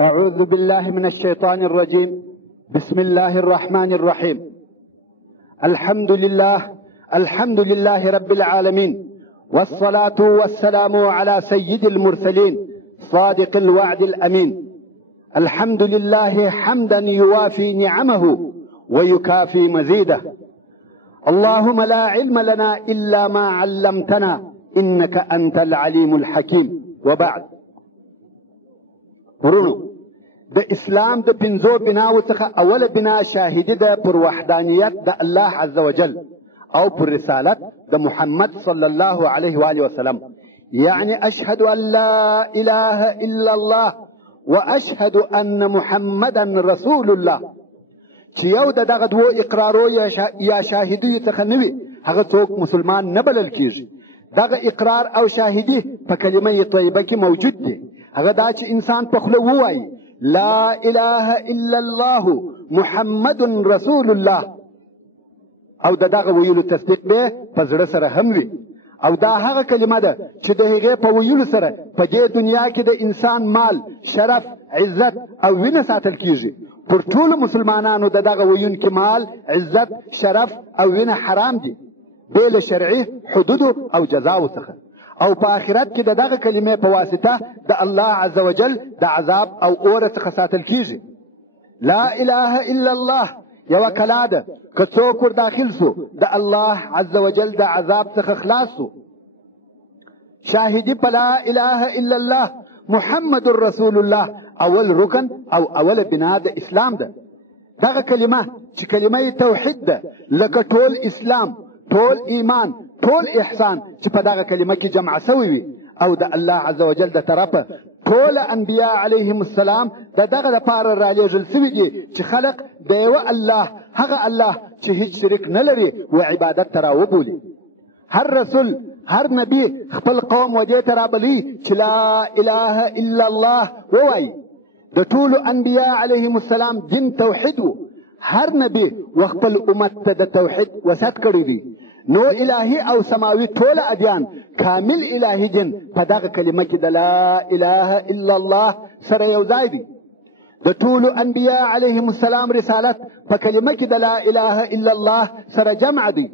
أعوذ بالله من الشيطان الرجيم. بسم الله الرحمن الرحيم. الحمد لله رب العالمين، والصلاة والسلام على سيد المرسلين صادق الوعد الأمين. الحمد لله حمدا يوافي نعمه ويكافي مزيده. اللهم لا علم لنا إلا ما علمتنا إنك أنت العليم الحكيم. وبعد، ورونو د اسلام د پنځو بناو څخه اوله بنا شاهدی ده پر وحدانیت د الله عز وجل او پر رسالت د محمد صلی الله علیه و آله وسلم. یعنی اشهد ان لا اله الا الله واشهد ان محمدا رسول الله. چې یو د دغه دوو اقرارو یا شاهدی څخه نه وي، هغه څوک مسلمان نه بلل کیږي. دغه اقرار او شاهدی په کلمه طیبه کې موجود دی. هغه دا چې انسان په خوله ووایي لا اله الا الله محمد رسول الله، او دغه ویلو تصدیق به په زړه سره هم وي. او دا هغه کلمه ده چې د هغې په ویلو سره په دې دنیا کې د انسان مال، شرف، عزت او وینه ساتل کیږي. پر ټولو مسلمانانو د دغه ویونکي مال، عزت، شرف او وینه حرام دي بې له شرعي حدودو او جزاو څخه. او په آخرت کې د دغه کلمې په واسطه د الله عز وجل د عذاب او اور څخه ساتل کیږي. لا اله الا الله یوه کلا ده، که څوک ور داخل سو د الله عز وجل د عذاب څخه خلاص سو. شاهدی په لا اله الا الله محمد رسول الله اول رکن او اول بنا د اسلام ده. دغه کلمه چې کلمه توحید ده، لکه ټول اسلام، ټول ایمان، ټول احسان چې په دغه کلمه کې جمع شوی وي، او د الله عز وجل د طرفه ټول انبیاء علیهم السلام دغه لپاره رالیږل شوي دي چې خلق د یوه الله، هغه الله چې هیڅ شریک نه لري، و عبادت ته راوبولي. هر رسول، هر نبی خپل قوم و دې ته رابلي چې لا اله الا الله ووایي. د ټولو انبیاء علیهم السلام دین توحید و. هر نبی و خپل امت ته د توحید وسعت کړی دی. نو الهی او سماوي ټول ادیان کامل الهی دین په دغه کلمه کې د لا اله الا الله سره یو ځای دی. د ټولو انبیاء علیهم السلام رسالت په کلمه کې د لا اله الا الله سره جمع دی.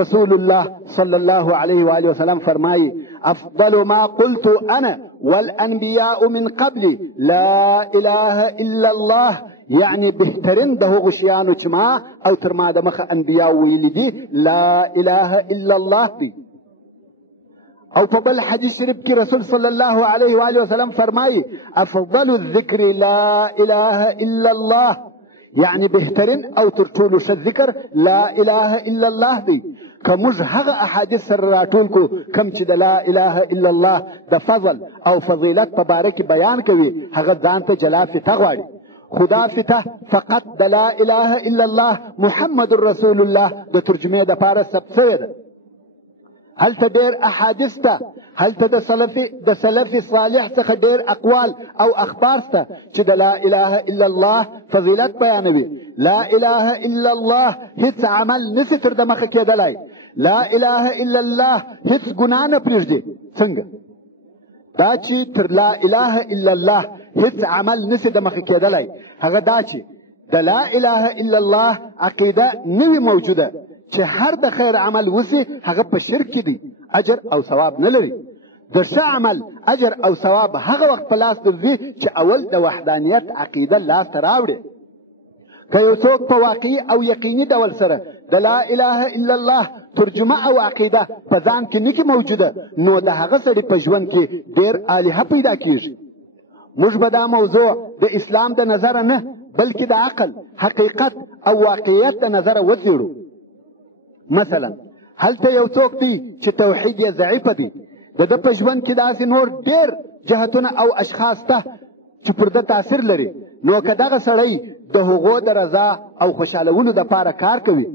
رسول الله صلی الله علیه و آله وسلم فرمایي افضل ما قلت انا والانبیاء من قبلی لا اله الا الله. یعنی بهترین د هغو شیانو چې ما او تر ما د مخه انبیا ویلي دي لا اله الا الله دی. او په بل حدیث شریف کې رسول صلی الله علیه و آله وسلم فرمایي افضل الذکر لا اله الا الله. یعنی بهترین او تر ټولو ښه ذکر لا اله الا الله دی. که موږ هغه احادیث سره راټول کو کم چې د لا اله الا الله د فضل او فضیلت په باره کې بیان کوي، هغه ځان ته جلا فتح غواړي. خدا فتح فقط د لا اله الا الله محمد رسول الله د ترجمې دپاره ثبت شوې ده. هلته ډېر احادیث ته، هلته د سلف صالح څخه ډېر اقوال او اخبار شته چې د لا اله الا الله فضیلت بیانوي. لا اله الا الله هیڅ عمل نسي تر د مخه کېدلی. لا اله الا الله هیڅ ګناه نه پرېږدي. څنګه؟ دا چې تر لا اله الا الله هیڅ عمل نسي د مخه کېدلی، هغه دا چې د لا اله الا الله عقیده نوی موجوده چې هر د خیر عمل وسي هغه په شرک کې دی، اجر او ثواب نه لري. د ښه عمل اجر او ثواب هغه وخت په لاس درځي چې اول د وحدانیت عقیده لاس ته راوړي. که یو څوک په واقعي او یقیني ډول سره د لا اله الا الله ترجمه او عقیده په ځان کې نه کې موجوده، نو د هغه سړي په ژوند کې ډېر الهه پیدا کیږي. موږ به دا موضوع د اسلام د نظره نه، بلکې د عقل، حقیقت او واقعیت د نظره وڅېړو. مثلا هلته یو څوک دی چې توحید یې ضعیفه دی، د ده په ژوند کې داسې نور ډېر جهتونه او اشخاص ته چې پر ده تاثیر لري. نو که دغه سړی د هغو د رضا او خوشحالولو دپاره کار کوي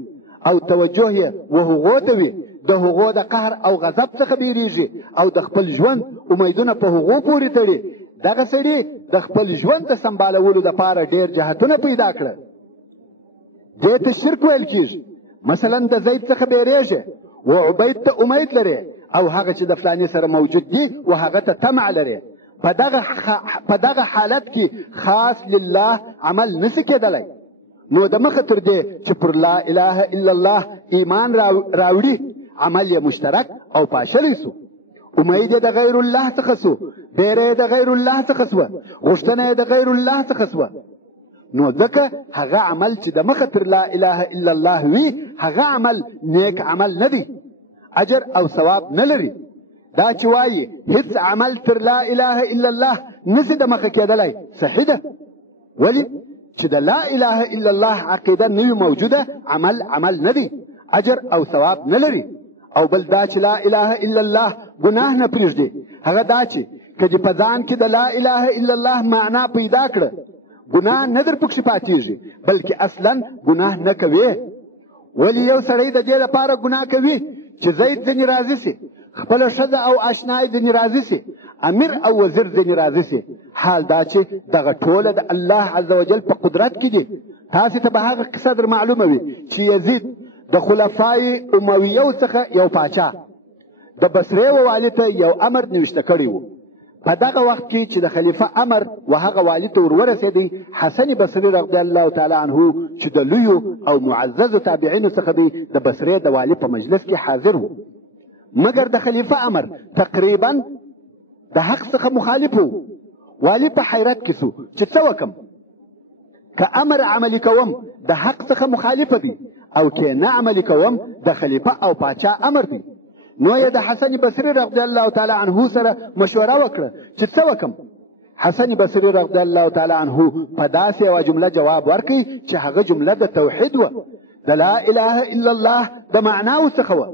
او توجه یې و هغو ته وي، د هغو د قهر او غضب څخه بیریږي او د خپل ژوند امیدونه په هغو پورې تړي، دغه سړي د خپل ژوند د سمبالولو دپاره ډېر جهتونه پیدا کړه. دې ته شرک ویل کیږي. مثلا د زید څخه بیریږي و عبید ته امید لري، او هغه چې د فلاني سره موجود دي و هغه ته طمع لري، په دغه حالت کې خاص لله عمل نسی کېدلی. نو د مخه تر دې چې پر لا اله الا الله ایمان راوړي عمل یې مشترک او پاشلی سو. امید د غیر الله څخه سو، ډېری د غیر الله څخه سوه، غوښتنه د غیر الله څخه سوه. نو ځکه هغه عمل چې د مخه تر لا اله الا الله وي هغه عمل نیک عمل نه دی، اجر او ثواب نه لري. دا چې وایي هیڅ عمل تر لا اله الا الله نسی د مخه کېدلی صحیح ده. ولی چې د لا اله الا الله عقیده نه وي موجوده عمل نه دی، اجر او ثواب نه لري. او بل دا چې لا اله الا الله ګناه نه پرېږدي، هغه دا چې که په ځان کې د لا اله الا الله معنا پیدا کړه ګناه نه در پکښې پاتېږي بلکې اصلا ګناه نه کوي. ولی یو سړی د دې لپاره ګناه کوي چې زید ځینې راضي سي، خپله ښځه او اشنای ځینې راضي سي، امیر او وزیر ځینې راضي سي. حال دا چې دغه ټوله د الله عز وجل په قدرت کې دي. تاسې ته به هغه قصه در معلومه وي چې یزید د خلفای امویو څخه یو پاچا د بصرې والي ته یو امر نوشته کړی و. په دغه وخت کې چې د خلیفه امر و هغه والي ته ورورسېدی، حسن بصري رضی الله تعالی عنه چې د لویو او معززو تابعینو څخه دی د بصرې د والي په مجلس کې حاضر و. مګر د خلیفه امر تقریبا د حق څخه مخالف و. والي په حیرت کې سو چې څه وکم، که امر عملی کوم د حق څخه مخالفه دی او که نه عملی کوم د خلیفه او پاچا امر دی. نو یې د حسن بصري رضی الله تعالی عنه سره مشوره وکړه چې څه وکم. حسن بصري رضی الله تعالی عنه په داسې یوه جمله جواب ورکړي چې هغه جمله د توحید وه، د لا اله الا الله د معناو څخه وه.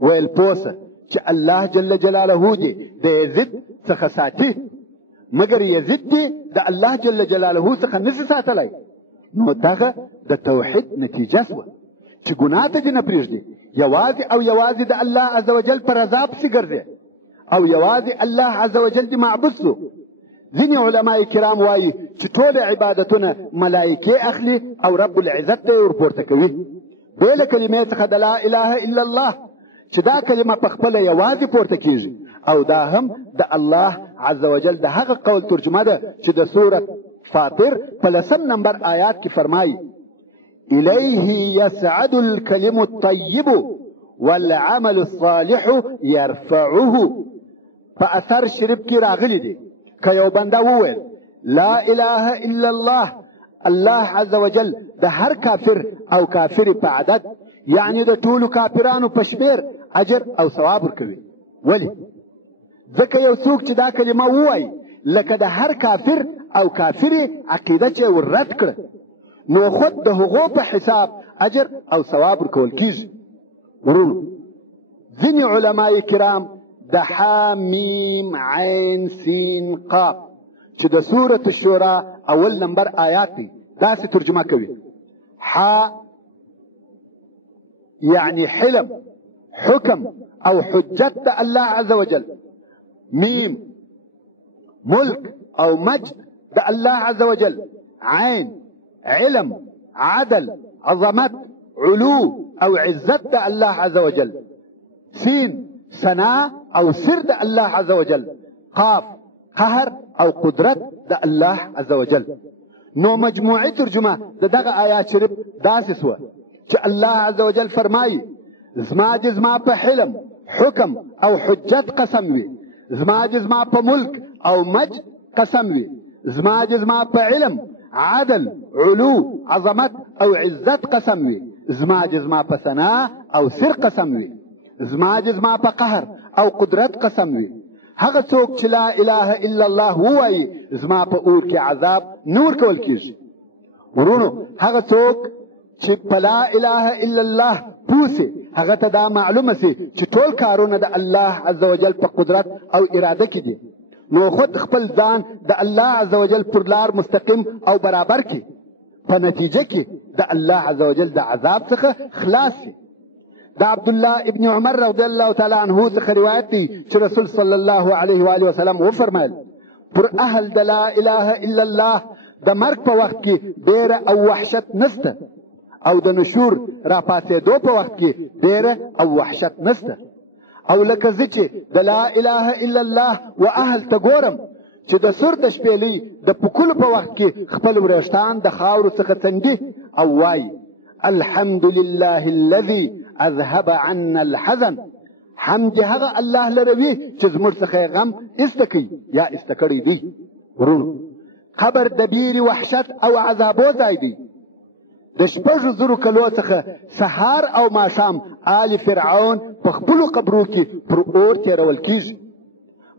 ویل پوسه چې الله جل جلاله دی د یزید څخه ساتي، مګر یزید دی د الله جل جلاله څخه نسی ساتلی. نو دغه د توحید نتیجه سوه چې ګناه ته دې نه پرېږدي، یوازې او یوازې د الله عز وجل پر رضا پسې ګرځې او یوازې الله عز وجل دې معبود سو. ځینې علماء کرام وایي چې ټول عبادتونه ملایکې اخلي او رب العزت ته یې ورپورته کوي بې له کلمې څخه د لا اله الا الله، چې دا کلمه په خپله یوازې پورته کیږي. او دا هم د الله عز وجل د هغه قول ترجمه ده چې د سورة فاطر په 10 نمبر آیات کې فرمایي الیه یسعد الکلم الطیب والعمل الصالح یرفعه. په اثر شریف کې راغلی دی که یو بنده وویل لا اله الا الله، الله عز وجل د هر کافر او کافر په عدد یعنی د ټولو کافرانو په شمیر اجر او ثواب ورکوي. ولی ځکه یو څوک چې دا کلمه ووایي لکه د هر کافر او کافرې عقیده چې ور رد کړه، نو خود د هغو په حساب اجر او ثواب ورکول کیږي. ورونو ځینې علماء کرام د حامیم عین سین قاف چې د سورة الشورى اول نمبر آیات دی داسې ترجمه کوي. حا یعنی حلم، حکم او حجت د الله عز وجل، میم ملک او مجد د الله عز وجل، عین علم، عدل، عظمت، علو او عزت د الله عز وجل، سین ثنا او سر د الله عز وجل، قاف قهر او قدرت د الله عز وجل. نو مجموعی ترجمه د دغه آیات شریف داسې سوه چې الله عز وجل فرمایي زما دې زما په حلم، حکم او حجت قسم وي، زما دې زما په ملک او مجد قسم وي، زما دې زما په علم، عدل، علو، عظمت او عزت قسم وي، زما دې زما په ثنا او سر قسم وي، زما دې زما په قهر او قدرت قسم وي. هغه څوک چې لا اله الا الله ووایي زما په اور کې عذاب نه ورکول کیږي. ورونو هغه څوک چې په لا اله الا الله پوسي هغه ته دا معلومه سي چې ټول کارونه د الله عز وجل په قدرت او اراده کې دي، نو خود خپل ځان د الله عز وجل پر لار مستقیم او برابر کی، په نتیجه کې د الله عز وجل د عذاب څخه خلاص شي. د عبد الله ابن عمر رضی الله تعالی عنه څخه روایت دی چې رسول صلی الله علیه و آله وسلم وفرمایل پر اهل د لا اله الا الله د مرګ په وخت کې ډېره او وحشت نسته، او د نشور را پاتېدو په وخت کې ډېره او وحشت نسته. او لکه زه چې د لا اله الا الله و اهل ته ګورم چې د سر د شپېلۍ د پکولو په وخت کې خپل وریښتان د خاورو څخه څنډي او وایي الحمد لله الذي اذهب عنا الحزن. حمد هغه الله لروي چې زموږ څخه غم ایسته کوي یا ایسته کړی دی. ورونو قبر د بیرې وحشت او عذابو ځای دی. د 6,000 کلو څخه سهار او ماښام آل فرعون په خپلو قبرو کې پر اور تېرول کیږي،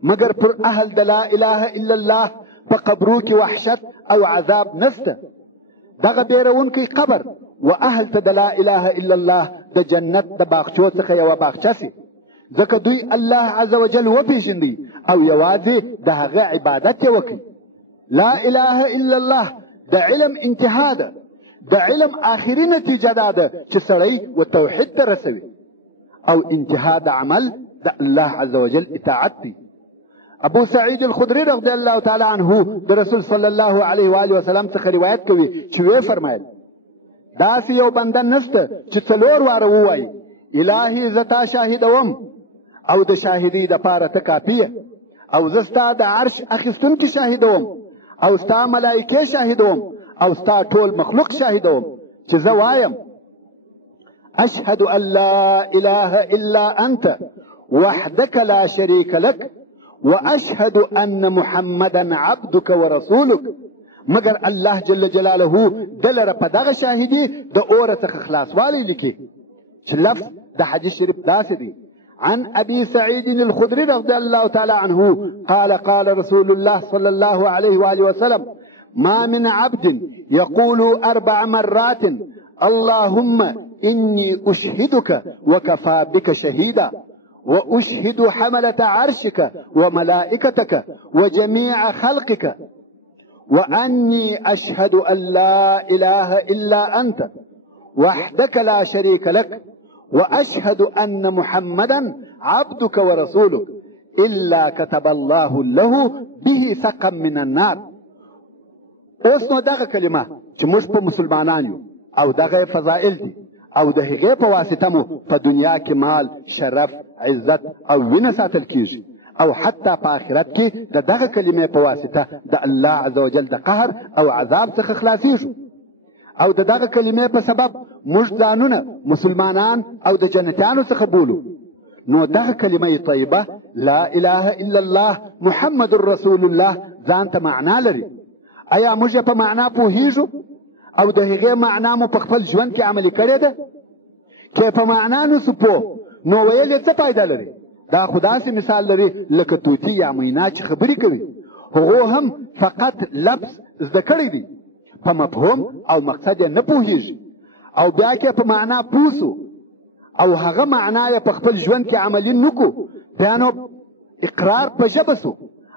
مګر پر اهل د لا اله الا الله په قبرو کې وحشت او عذاب نسته. دغه بیرونکی قبر و اهل ته د لا اله الا الله د جنت د باغچو څخه یوه باغچه سي، ځکه دوی الله عز وجل وپېژندي او یوازې د هغه عبادت یې وکړي. لا اله الا الله د علم انتها ده، د علم آخري نتیجه دا ده چې سړی و توحید ته رسوي، او انتها د عمل د الله عز وجل اطاعت دی. ابو سعید الخدری رضی الله تعالی عنه د رسول صلی الله علیه و آله وسلم څخه روایت کوي چې وی فرمایل داسې یو بنده نشته چې 4 واره ووایي الهي زتا شاهدوم او د شاهدی د پاره ته کافیه، او زه ستا د عرش اخیستونکي شاهدوم او ستا ملائکې شاهدوم او ستا ټول مخلوق شاهدوم چې زه وایم اشهد ان لا اله الا انت وحدك لا شريك لك واشهد ان محمدا عبدك ورسولك. مگر الله جل جلاله دلره په دغه شاهدي د اور څخه خلاصوالی لیکي چې لفظ د حدیث شریف داسې دی. عن ابي سعيد الخدري رضي الله تعالى عنه قال قال رسول الله صلى الله عليه واله وسلم ما من عبد يقول 4 مرات اللهم اني اشهدك وكفى بك شهيدا واشهد حملة عرشك وملائكتك وجميع خلقك واني اشهد ان لا اله الا انت وحدك لا شريك لك واشهد ان محمدا عبدك ورسولك الا كتب الله له به سقا من النار. اوس نو دغه کلمه چې موږ په مسلمانان یو او دغه فضائل دي او د هغې په واسطه مو په دنیا کې مال، شرف، عزت او وینه ساتل کیږي، او حتی په آخرت کې د دغه کلمې په واسطه د الله عز وجل د قهر او عذاب څخه خلاصیږو، او د دغه کلمې په سبب موږ ځانونه مسلمانان او د جنتیانو څخه بولو. نو دغه کلمه طیبه لا اله الا الله محمد رسول الله ځان ته معنا لري. آیا موږ په معنا پوهیږو او د هغې معنا مو په خپل ژوند کې عملي کړې ده؟ که په معنا نسو پوه نو ویل یې څه فایده لري؟ دا خو داسې مثال لري لکه طوطي یا مینا چې خبرې کوي، هغو هم فقط لفظ زده کړی دی، په مفهوم او مقصد یې نه پوهیږي، او بیا که په معنا پوه سو او هغه معنا یې په خپل ژوند کې عملي نکو، بیا نو اقرار په ژبه سو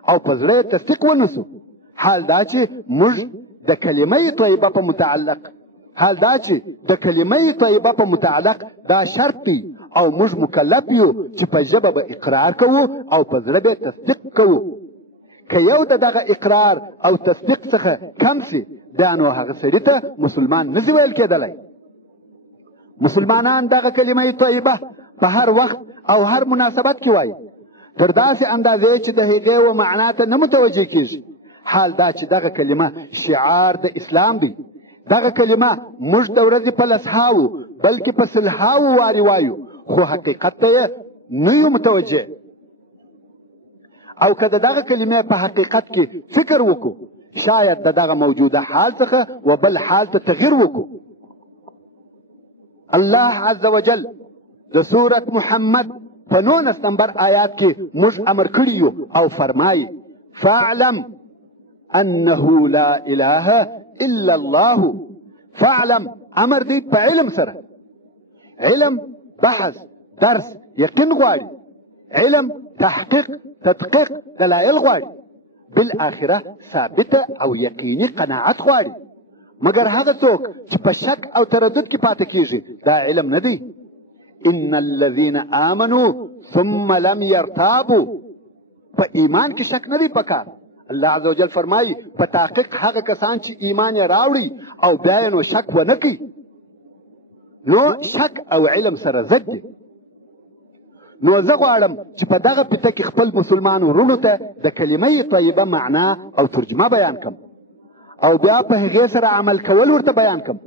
او په زړه یې تصدیق ونسو. حال دا چې موږ د کلمه طیبه په متعلق دا شرط دی او موږ مکلف یو چې په ژبه به اقرار کوو او په زړه به تصدیق کوو. که یو د دغه اقرار او تصدیق څخه کم سي بیا نو هغه سړي ته مسلمان نشي ویل کېدلی. مسلمانان دغه کلمه طیبه په هر وخت او هر مناسبت کې وایي، تر داسې اندازې چې د هغې و معنا ته نه متوجه کېږي. حال دا چې دغه کلمه شعار د اسلام دی. دغه کلمه موږ د ورځې په 100 بلکې په 100 وارې وایو، خو حقیقت ته یې نه یو متوجه. او که د دغه کلمې په حقیقت کې فکر وکړو شاید د دغه موجوده حال څخه و بل حال ته تغییر وکړو. الله عز وجل د سورة محمد په 19 نمبر آیات کې موږ امر کړی یو او فرمایي فاعلم انه لا اله الا الله. فاعلم امر دی په علم سره، علم بحث درس یقین غواړي، علم تحقیق تدقیق دلایل غواړي، بالاخره ثابته او یقیني قناعت غواړي. مگر هغه څوک چې په شک او تردد کې پاتې کیږي دا علم نه دی. ان الذين امنوا ثم لم يرتابوا، په ایمان کې شک نه دی پکار. الله عز وجل فرمایي په تحقیق هغه کسان چې ایمان یې راوړي او بیا یې نو شک ونه کوي. نو شک او علم سره ضد دي. نو زه غواړم چې په دغه پته کې خپل مسلمان ورونو ته د کلمې طیبه معنا او ترجمه بیان کړم او بیا په هغې سره عمل کول ورته بیان کړم.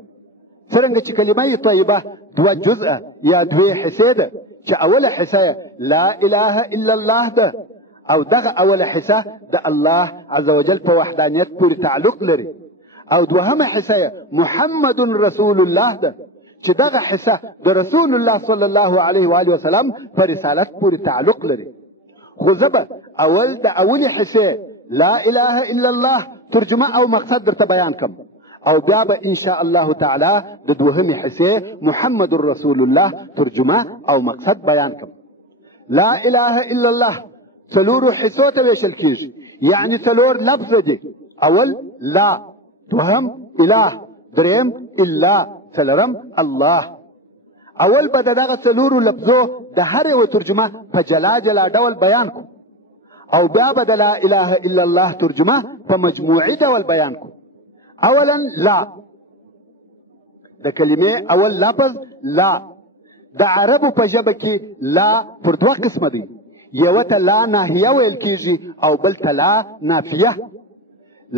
څرنګه چې کلمه طیبه دوه جزءه یا دوې حصې ده، چې اوله حصه لا اله الا الله ده او دغه اوله حصه د الله عز وجل په وحدانیت پورې تعلق لري، او دوهمه حصه محمد رسول الله ده چې دغه حصه د رسول الله صلی الله علیه و آله وسلم په رسالت پورې تعلق لري. خو زه به اول د اولې حصې لا اله الا الله ترجمه او مقصد درته بیان کړم او بیا به ان شاء الله تعالی د دوهمې حصې محمد رسول الله ترجمه او مقصد بیان کړم. لا اله الا الله څلورو حصو ته ویشل کیږي، یعنی څلور لفظ دي. اول لا، دوهم اله، دریم الا، څلورم الله. اول به دغه څلورو لفظو د هر یو ترجمه په جلا جلا ډول بیان کو او بیا به د لا اله الا الله ترجمه په مجموعي ډول بیان کو. اولا لا، د کلمې اول لفظ لا. د عربو په ژبه کې لا پر دوه قسمه دي، یو ته لا ناهیه ویل کیږي او بل ته لا نافیه.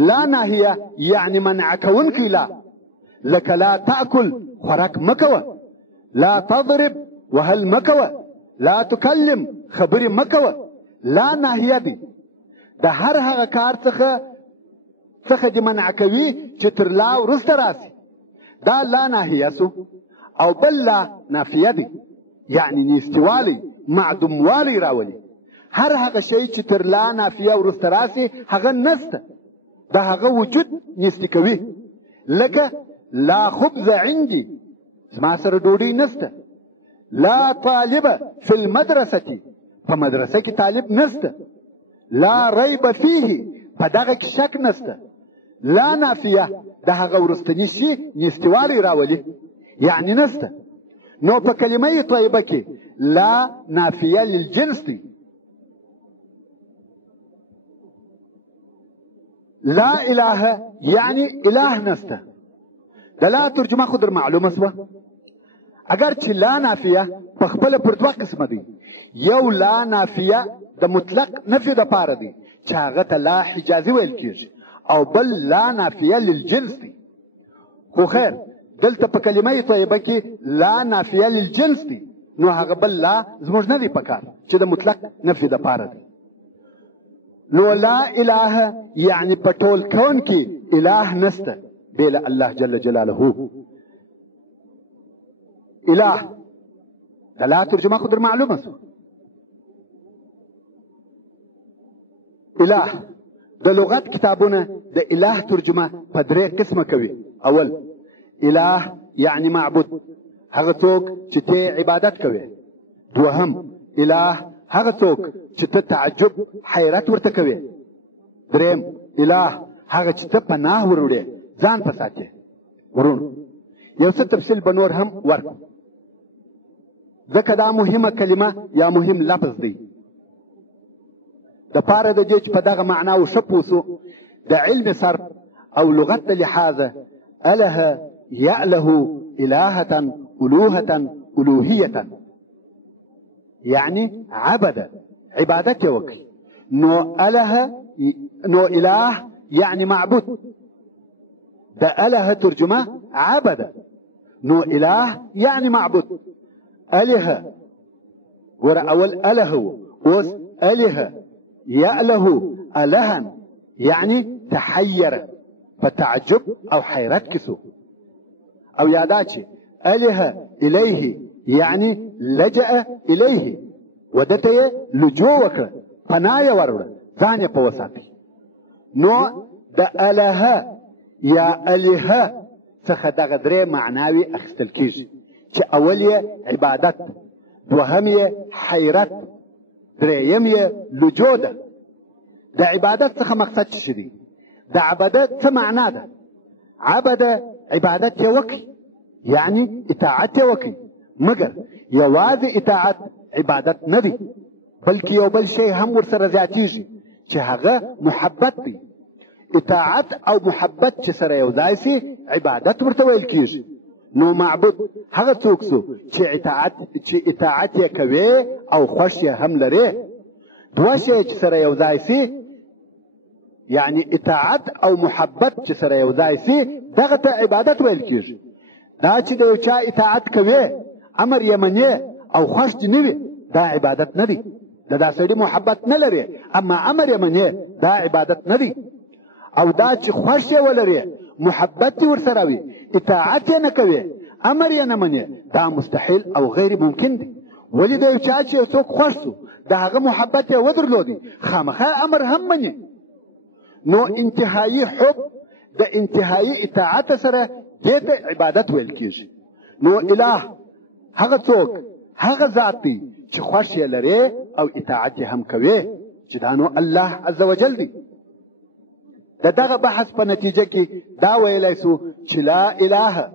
لا ناهیه یعنی منع کوونکی لا، لکه لا تاکل خوراک مکوه، لا تضرب وهل مکوه، لا تکلم خبرې مکوه. لا ناهیه دي د هر هغه کار څخه دې منع کوي چې تر لا وروسته راسي، دا لا ناهیه سو. او بل لا نافیه دي یعنی نیستوالی معدوموالی راولي. هر هغه شی چې تر لا نافیه وروسته راسي هغه نسته، د هغه وجود نیستی کوي. لکه لا خبز عندي، زما سره ډوډۍ نسته. لا طالب فی المدرسه، په مدرسه کې طالب نسته. لا ریب فیه، په دغه کې شک نسته. لا نافیه د هغه وروستني شي نیستوالی راولي یعنی نسته. نو په کلمه طیبه کې لا نافیه للجنس دی. لا اله یعنی اله نسته. د لا ترجمه خو در معلومه سوه. اگر چې لا نافیه په خپله پر دوه قسمه دی، یو لا نافیه د مطلق نفي دپاره دی چې هغه ته لا حجازي ویل کېږي، او بل لا نافیه للجنس دی. خو خیر دلته په کلمه طیبه کې لا نافیه للجنس دی، نو هغه بل لا زموږ نه دی پکار چې د مطلق نفي دپاره دی. نو لا اله یعنی په ټول کون کې اله نسته بېل الله جل جلاله. اله د لا ترجمه خو در معلومه سو. اله د لغت کتابونه د اله ترجمه په درې قسمه کوي. اول اله یعنی معبود، هغه څوک چې ته عبادت کوي. دوهم اله هغه څوک چې ته تعجب حیرت ورته کوي. دریم اله هغه چې ته پناه وروړې ځان په ساتې. ورونو یو څه تفصیل به نور هم ورکړو ځکه دا مهمه کلمه یا مهم لفظ دی. د پاره د دې چې په دغه معناو ښه پوه سو، د علم صرف او لغت د لحاظه اله یأله الهة الوهة الوهیة یعنی عبد، عبادت یې وکړي. نو اله یعنی معبود، د اله ترجمه عبد. نو اله یعنی معبود. اله ور اول اله اوس اله یأله الها یعنی تحیر، فتعجب او حیرت کسو. او یادا چې اله الیه یعنی لجأ الیه، ودته یې لجوء وکړه، پناه یې وروړه، ځان یې په وساتي. نو د اله یا اله څخه دغه درې معناوي اخیستل کیږي چې اول یې عبادت، دوهم یې حیرت، دریم یې لجوء ده. د عبادت څخه مقصد څه دی؟ د عبادت څه معنا ده؟ عبد عبادت یې وکړي یعنی اطاعت یې وکړي، مګر یوازې اطاعت عبادت نه دی، بلکې یو بل شی هم ورسره زیاتیږي چې هغه محبت دی. اطاعت او محبت چې سره یو ځای سي عبادت ورته ویل کیږي. نو معبود هغه څوک سو چې اطاعت یې کوي او خوښ یې هم لري. دوه شی چې سره یو ځای سي، یعنی اطاعت او محبت چې سره یو ځای سي، دغه ته عبادت ویل کېږي. دا چې د یو چا اطاعت کوي، امر یې منې او خوښ دې نه وي، دا عبادت نه دی. دا سړي محبت نه لري اما امر یې منې، دا عبادت نه دی. او دا چې خوښ یې ولري، محبت یې ورسره وي، اطاعت یې نه کوي، امر یې نه منې، دا مستحیل او غیر ممکن دی. ولې د یو چا چې یو څوک خوښ سو، د هغه محبت یې ودرلودی، خامخا امر هم منې. نو انتهایی حب د انتهایی اطاعت سره دې ته عبادت ویل کېږي. نو اله هغه څوک، هغه ذات دی چې خوښ یې لري او اطاعت یې هم کوي، چې دا نو الله عز وجل دی. دغه بحث په نتیجه کې دا ویلی سو چې لا اله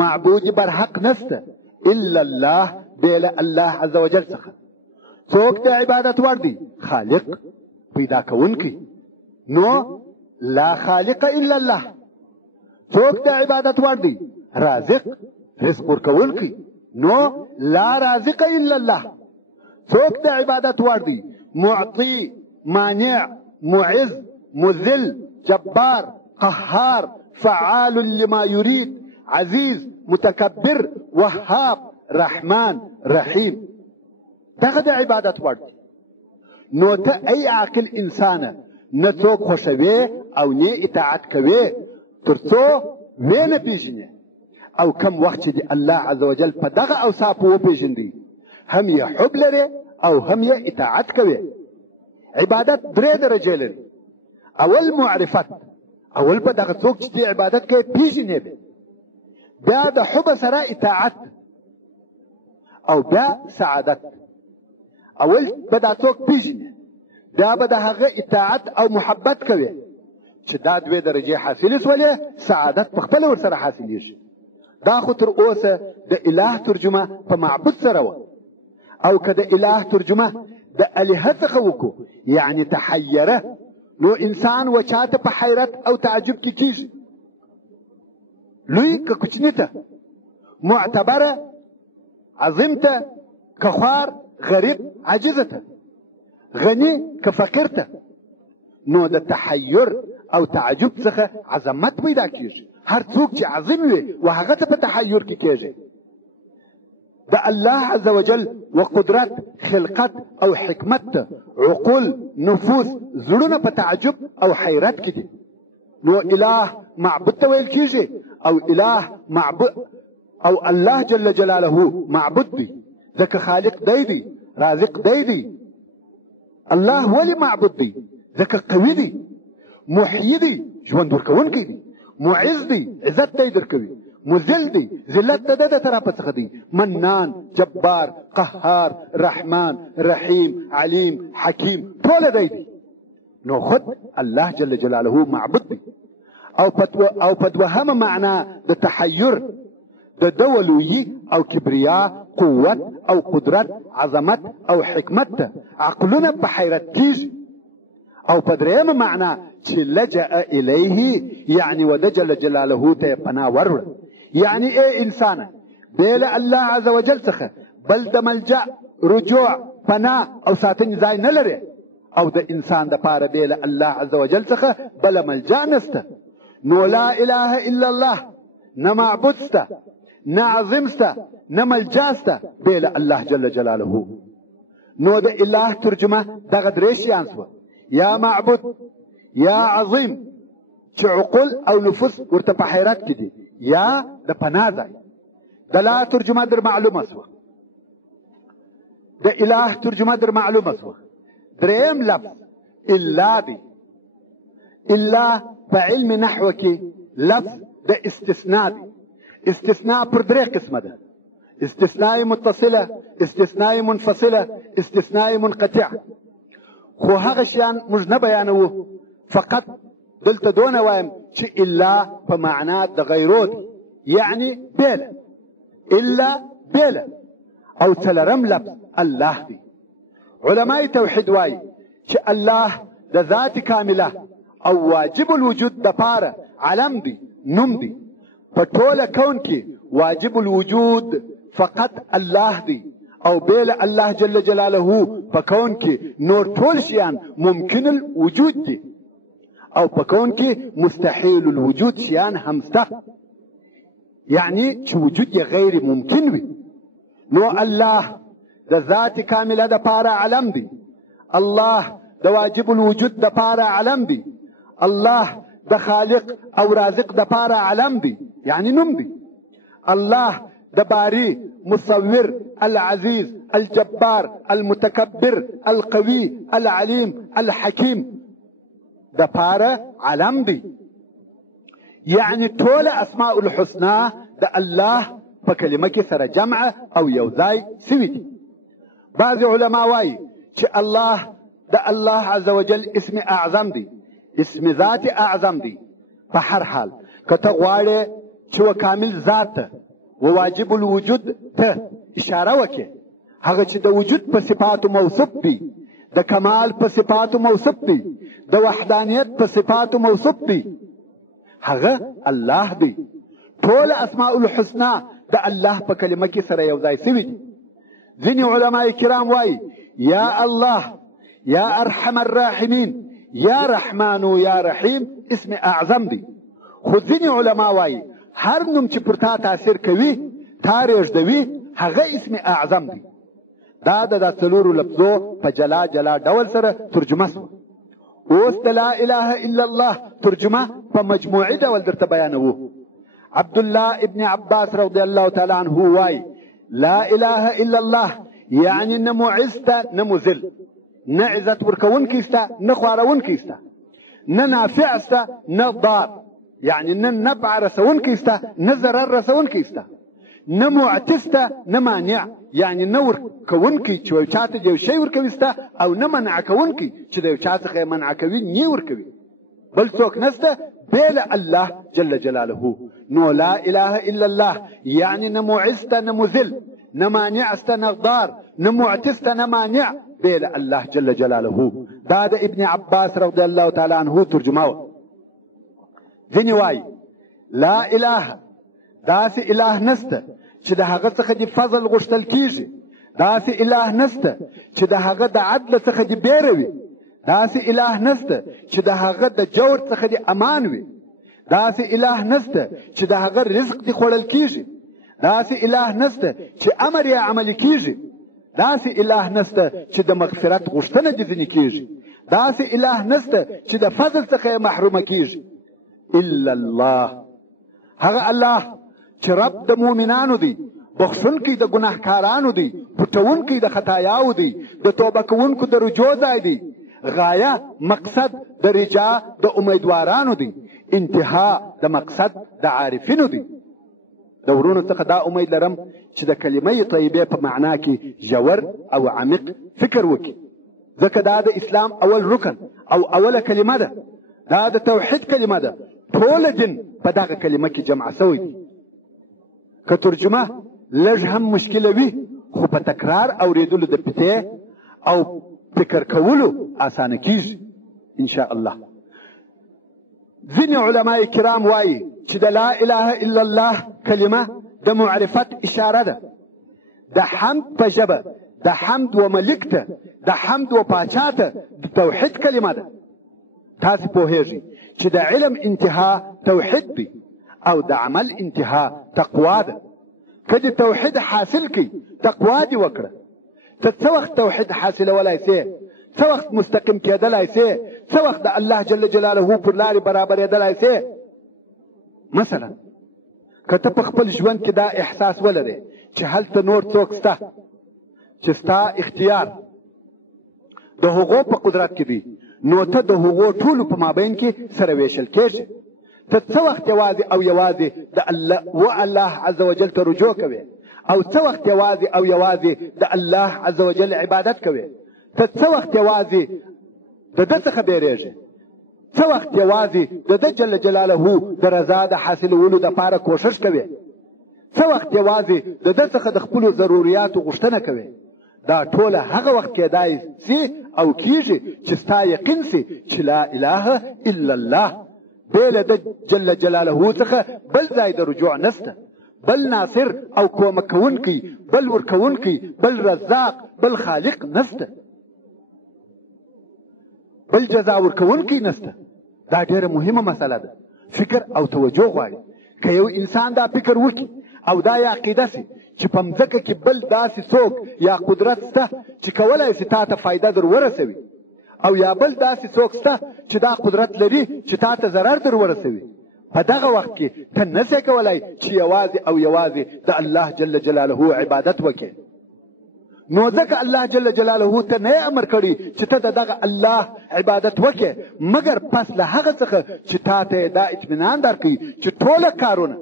معبود بر حق نسته الا الله، بې له الله عز وجل څخه. څوک د عبادت وړ دی؟ خالق، پیدا کوونکی. نو لا خالق الا الله. څوک د عبادت وړ دی؟ رازق، رزق ورکوونکی. نو لا رازق الا الله. څوک د عبادت وړ دی؟ معطي، مانع، معز، مذل، جبار، قهار، فعال لما يريد، عزيز، متكبر، وهاب، رحمن، رحيم. دغه د عبادت وړ دی. نو ته ای عاقل انسانه نه څوک خوښوي او نه اطاعت کوي تر څو وې نه پېژنې او کم وخت چې د الله عز وجل په دغه اوصافو وپېژندې، هم یې حب لري او هم یې اطاعت کوي. عبادت درې درجې لري. اول معرفت، اول به دغه څوک چې عبادت کوي پېژنې، بیا د حب سره اطاعت، او بیا سعادت. اول به دا څوک پېژنې، بیا به د هغه اطاعت او محبت کوي. چې دا دوې درجې حاصلې شولې، سعادت په خپله ورسره حاصلېږي. دا خو تر اوسه د اله ترجمه په معبود سره وه، او که د اله ترجمه د الهه څخه وکړو یعنی تحیره، نو انسان و چاته په حیرت او تعجب کې کېږي. لوی که کوچني ته، معتبره، عظیم ته، که خوار، غریب، عاجزه ته، غني که فقیر ته. نو د تحیر او تعجب څخه عظمت پیدا کېږي. هر څوک چې عظیم وي و هغه ته په تحیر کې کېږي. د الله عز وجل و قدرت، خلقت او حکمت ته عقول، نفوس، زړونه په تعجب او حیرت کې دي. نو اله معبود ته ویل کېږي، او اله معبود او الله جل جلاله معبود دی، ځکه خالق دی دی، رازق دی دی. الله ولی معبود دی؟ ځکه قوي دی، محیي دی، ژوند ورکوونکی دی، معز دی، عزت دی درکوي، مذل دی، ذلت د ده د طرفه څخه دی، منان، جبار، قهار، رحمان، رحیم، علیم، حکیم، ټوله دی دی. نو خود الله جل جلاله معبود دی. او په دوهمه معنا د تحیر، د ده ولویي او کبریا، قوت او قدرت، عظمت او حکمت ته عقلونه په حیرت کېږي. او په درېیمه معنا چې لجأ الیه، یعنی و ده جل جلاله ته پناه وروړه. یعنی ای انسانه، بې له الله عز وجل څخه بل د ملجأ، رجوع، پناه او ساتنې ځای نه لري. او د انسان دپاره بې له الله عز وجل څخه بله ملجأ نسته. نو لا اله الا الله، نه معبود سته، نه عظیم سته، نه ملجأ سته بې له الله جل جلاله. نو د اله ترجمه دغه درې شیان سوه: یا معبود، یا عظیم چې عقول او نفوس ورته په حیرت کې دي، یا د پناه ځای. د لا ترجمه در معلومه سوه، د اله ترجمه در معلومه سوه. درېیم لفظ الا دی. الا په علم نحو کې لفظ د استثناء دی. استثناء پر درې قسمه ده: استثناء متصله، استثناء منفصله، استثناء منقطع. خو هغه شیان موږ نه بیانوو، فقط دلته دونه وایم چې الا په معنا د غیرو دی، یعنی بیله. الا بیله. او څلرم لفظ الله دی. علماء توحید وایي چې الله د ذات کامله او واجب الوجود دپاره علم دی، نوم دی. په ټوله کون کې واجب الوجود فقط الله دی او بیل الله جل جلاله په کون کې نور ټول شیان ممکن الوجود دي او په کون کې مستحيل الوجود شیان هم شته، یعنی چې وجود یې غیر ممکن وي. نو الله د ذات کامله د پاره علم دی، الله د واجب الوجود د پاره علم دی، الله د خالق او رازق د پاره علم دی یعنی نوم دی، الله د باری مصور العزیز الجبار المتکبر القوی العلیم الحکیم د پاره علم دی. یعنی ټول اسماء الحسنا د الله په کلمه کې سره جمع او یو ځای سوي دي. بعض علما وایي چې الله د الله عز وجل اسم اعظم دی، اسم ذات اعظم دی. په هر حال که ته غواړې چې و کامل ذات ته و واجب الوجود ته اشاره وکړې، هغه چې د وجود په صفاتو موصوف دی، د کمال په صفاتو موصوف دی، د وحدانیت په صفاتو موصوف دی، هغه الله دی. ټول اسماء الحسنا د الله په کلمه کې سره یو ځای سوي دي. ځینې علماء کرام وایي یا الله یا ارحم الراحمین یا رحمان یا رحیم اسم اعظم دی. خو ځینې علما وایي هر نوم چې پر تا تاثیر کوي تا رېږدوي هغه اسم اعظم دی. دا د څلورو لفظو په جلا جلا ډول سره ترجمه شوه. اوس د لا اله الا الله ترجمه په مجموعي ډول درته بیانوو. عبد الله ابن عباس رضی الله تعالی عنه وایي لا اله الا الله یعنی نه معز ته نه مذل، نه عزت ورکوونکی سته نه خوارونکی سته، نه نافع سته نه ضار، یعنی نه نفع رسونکی سته نه ضرر رسونکی سته، نه معتز سته نه مانع، یعنی نه ورکوونکی چې یو چاته یو شی ورکوي سته او نه منع کوونکی چې د یو چا څخه منع کوي نه ورکوي. بل څوک نسته بیل الله جل جلاله. نو لا اله الا الله یعنی نه معز ته نه مذل، نه مانع سته نه ضار، نه معتز ته نه مانع، بیل الله جل جلاله. دا د ابن عباس رضی الله تعالی عنه ترجمه و. ځینې وایي لا اله داسې اله نسته چې د هغه څخه د فضل غوښتل کیږي، داسې اله نسته چې د هغه د عدل څخه د بیره وي، داسې اله نسته چې د هغه د جور څخه د امان وي، داسې اله نسته چې د هغه رزق د خوړل کیږي، داسې اله نسته چې امر یې عملي کیږي، داسې اله نسته چې د مغفرت غوښتنه د ځینې کیږي، داسې اله نسته چې د فضل څخه یې محرومه کیږي الا الله. هغه الله چې رب د مؤمنانو دی، بخښونکی د ګناهکارانو دی، پټونکی د خطایاو دی، د توبه کوونکو د رجوع ځای دی، غایه مقصد د رجا د امیدوارانو دی، انتها د مقصد د عارفینو دی. د ورونو څخه دا امید لرم چې د کلمې طیبې په معنا کې ژور او عمیق فکر وکړي، ځکه دا د اسلام اول رکن او اوله کلمه ده، دا د توحید کلمه ده. ټول دین په دغه کلمه کې جمع شوی دی. که ترجمه لږ هم مشکله وي خو په تکرار اورېدلو د پتې او فکر کولو اسانه کیږي ان شاء الله. ځینې علماء کرام وایي چې د لا اله الا الله کلمه د معرفت اشاره ده، د حمد په ژبه د حمد و ملک ته، د حمد و پاچا ته د توحید کلمه ده. تاسې پوهیږئ چې د علم انتها توحید دی او د عمل انتها تقوا ده. که د توحید حاصل کړي تقوا دې وکړه. ته څه وخت توحید حاصلولی سې، څه وخت مستقیم کېدلی سې، څه وخت د الله جل جلاله پر لارې برابرېدلی سې. مثلا که ته په خپل ژوند کې دا احساس ولرې چې هلته نور څوک شته چې ستا اختیار د هغو په قدرت کې دی، نو ته د هغو ټولو په مابین کې سره ویشل کېږي. ته څه وخت یوازې او یوازې د الله عز وجل ته رجوع کوې، او څه وخت یوازې او یوازې د الله عز وجل عبادت کوې. ته څه وخت یوازې د ده څخه بیریږې، څه وخت یوازې د ده جل جلاله د رضا د حاصلولو دپاره کوښښ کوې، څه وخت یوازې د ده څخه د خپلو ضروریاتو غوښتنه کوې. دا ټوله هغه وخت کېدای سي او کیږي چې ستا یقین سي چې لا اله الا الله، بې له د جل جلاله څخه بل ځای د رجوع نسته، بل ناصر او کومک کوونکی، بل ورکوونکی، بل رزاق، بل خالق نسته، بل جزا ورکوونکی نسته. دا ډیره مهمه مسله ده، فکر او توجه غواړي. که یو انسان دا فکر وکړي او دا یې عقیده سي چې په مځکه کې بل داسې څوک یا قدرت شته چې کولی سي تا ته فایده در ورسوي، او یا بل داسې څوک شته چې دا قدرت لري چې تا ته ضرر در ورسوي، په دغه وخت کې ته نسې کولی چې یوازې او یوازې د الله جل جلاله عبادت وکړې. نو ځکه الله جل جلاله ته نه امر کړي چې ته د دغه الله عبادت وکړې، مګر پس له هغه څخه چې تا ته دا اطمینان درکړي چې ټوله کارونه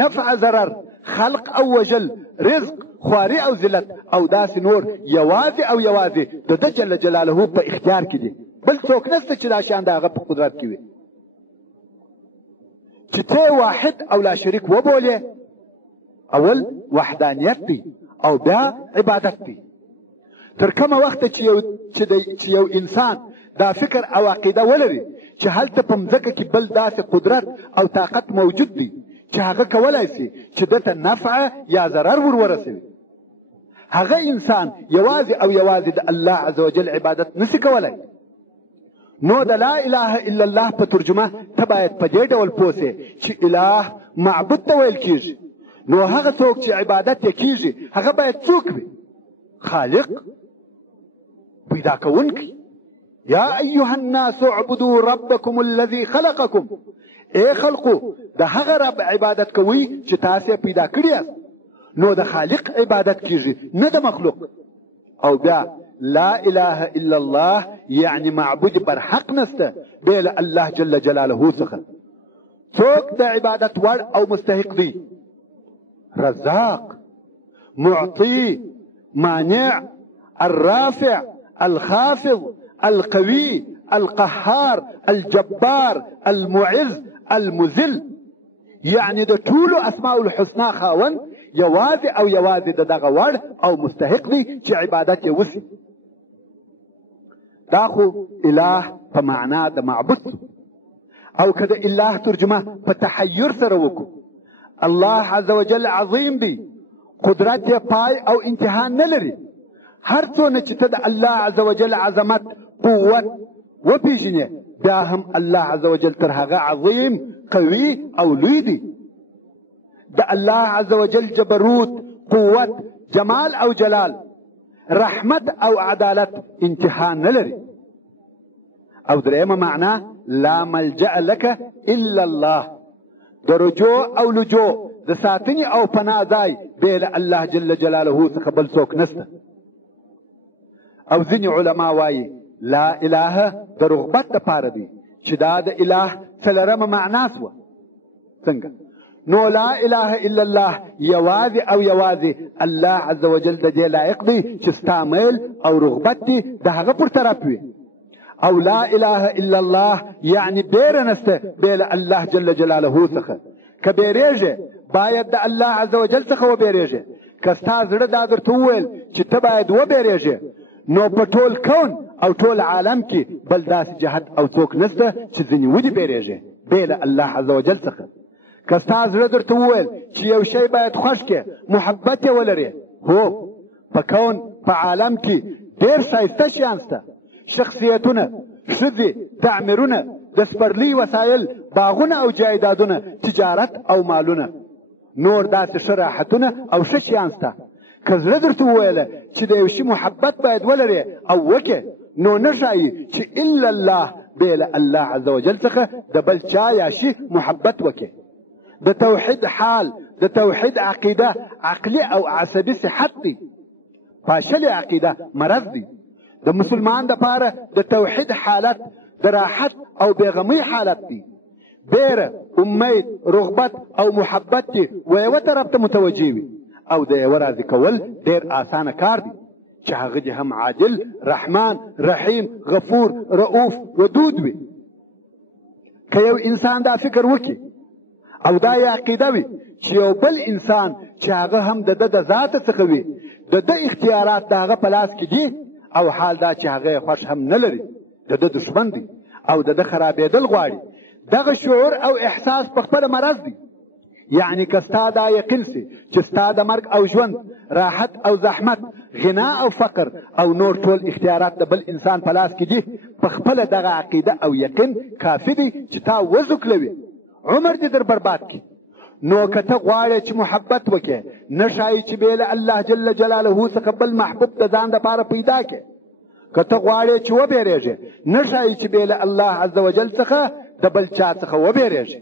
نفع ضرر، خلق او وجل، رزق، خواري او ذلت او داسې نور یوازې او یوازې د ده جل جلاله په اختیار کې دي، بل څوک نشته چې دا شیان د هغه په قدرت کې وي. چې ته واحد او لا شریک وبولې، اول وحدانیت دی او بیا عبادت دی. تر کومه وخت چې یو انسان دا فکر او عقیده ولري چې هلته په مځکه کې بل داسې قدرت او طاقت موجود دی چې هغه کولی سي چې دته نفع یا ضرر ور ورسوي، هغه انسان یوازې او یوازې د الله عز وجل عبادت نسی کولی. نو د لا اله الا الله په ترجمه ته باید په دې ډول پوه سې چې اله معبود ته ویل کېږي. نو هغه څوک چې عبادت یې کېږي هغه باید څوک وي؟ خالق، پیدا کوونکی. یا ایها الناس اعبدوا ربکم الذي خلقکم، ای خلقو د هغه رب عبادت کوئ چې تاسې پیدا کړي یاست. نو د خالق عبادت کېږي نه د مخلوق. او بیا لا اله الا الله یعنی معبود بر حق نسته بل الله جل جلاله څخه. څوک د عبادت وړ او مستحق دی؟ رزاق، معطي، مانع، الرافع، الخافض، القوي، القهار، الجبار، المعز، المذل. یعنی د ټولو اسماء الحسنا خاون یوازې او یوازې د دغه وړ او مستحق دی چې عبادت یې وسي. دا خو اله په معنا د معبود. او که د اله ترجمه په تحیر سره وکړو، الله عز وجل عظیم دی، قدرت یې پای او انتها نه لري. هر څونه چې ته د الله عز وجل عظمت، قوت وپېژنې، بیا هم الله عز وجل تر هغه عظیم، قوي او لوی دی. د الله عز وجل جبروت، قوت، جمال او جلال، رحمت او عدالت انتها نه لري. او درېیمه معنا لا ملجأ لك الا الله، د رجوع او لجوع، د ساتنې او پناه ځای بې له الله جل جلاله څخه بل څوک نشته. او ځینې علما وایي لا اله د رغبت دپاره دی چې دا د اله څلرمه معنا سوه. څنګه؟ نو لا اله الا الله یوازې او یوازې الله عز وجل د دې لایق دی چې ستا میل او رغبت دي د هغه پر طرف وي. او لا اله الا الله یعنی بیره نسته بې له الله جل جلاله څخه. که بیریږې باید د الله عز وجل څخه وبیریږې. که ستا زړه دا درته وویل چې ته باید وبیریږې، نو په ټول کون او ټول عالم کې بل داسې جهت او څوک نسته چې ځینې ودې بیریږې بې له الله عز وجل څخه. که ستا زړه درته وویل چې یو شی باید خوښ کې، محبت یې ولرې، هو په کون په عالم کې ډېر ښایسته شیان شته، شخصیتونه، ښځې، تعمیرونه، د سپرلي وسایل، باغونه او جایدادونه، تجارت او مالونه، نور داسې ښه راحتونه او ښه شیان شته. که زړه درته وویله چې د یو شي محبت باید ولرې او وکې، نو نه ښایي چې الا الله بې له الله عز وجل څخه د بل چا یا شي محبت وکې. د توحید حال، د توحید عقیده عقلی او عصبي صحت دی. پاشلې عقیده مرض دی. د مسلمان دپاره د توحید حالت د راحت او بېغمۍ حالت دی. بیره، امید، رغبت او محبت دی و یوه طرف ته متوجه وي. او د یوه راضي کول ډېر اسانه کار دی چې هغه دې هم عادل، رحمان، رحیم، غفور، رؤوف، ودود وي. که یو انسان دا فکر وکړي او دا یې عقیده وي چې یو بل انسان چې هغه هم د ده د ذاته څخه وي، د ده اختیارات د هغه په لاس کې دي، او حال دا چې هغه یې خوښ هم نه لري، د ده دشمن دی او د ده خرابېدل غواړي، دغه شعور او احساس په خپله مرض دی. یعنی که ستا دا یقین سي چې ستا د مرګ او ژوند، راحت او زحمت، غنا او فقر او نور ټول اختیارات د بل انسان په لاس کې دي، په خپله دغه عقیده او یقین کافي دی چې تا وزوکلوي، عمر دې در برباد کړي. نو که ته غواړې چې محبت وکړې، نه ښایي چې بې له الله جل جلاله څخه بل محبوب د ځان دپاره پیدا کړې. که ته غواړې چې وبېرېږې، نه ښایي چې بې له الله عز وجل څخه د بل چا څخه وبېرېږې.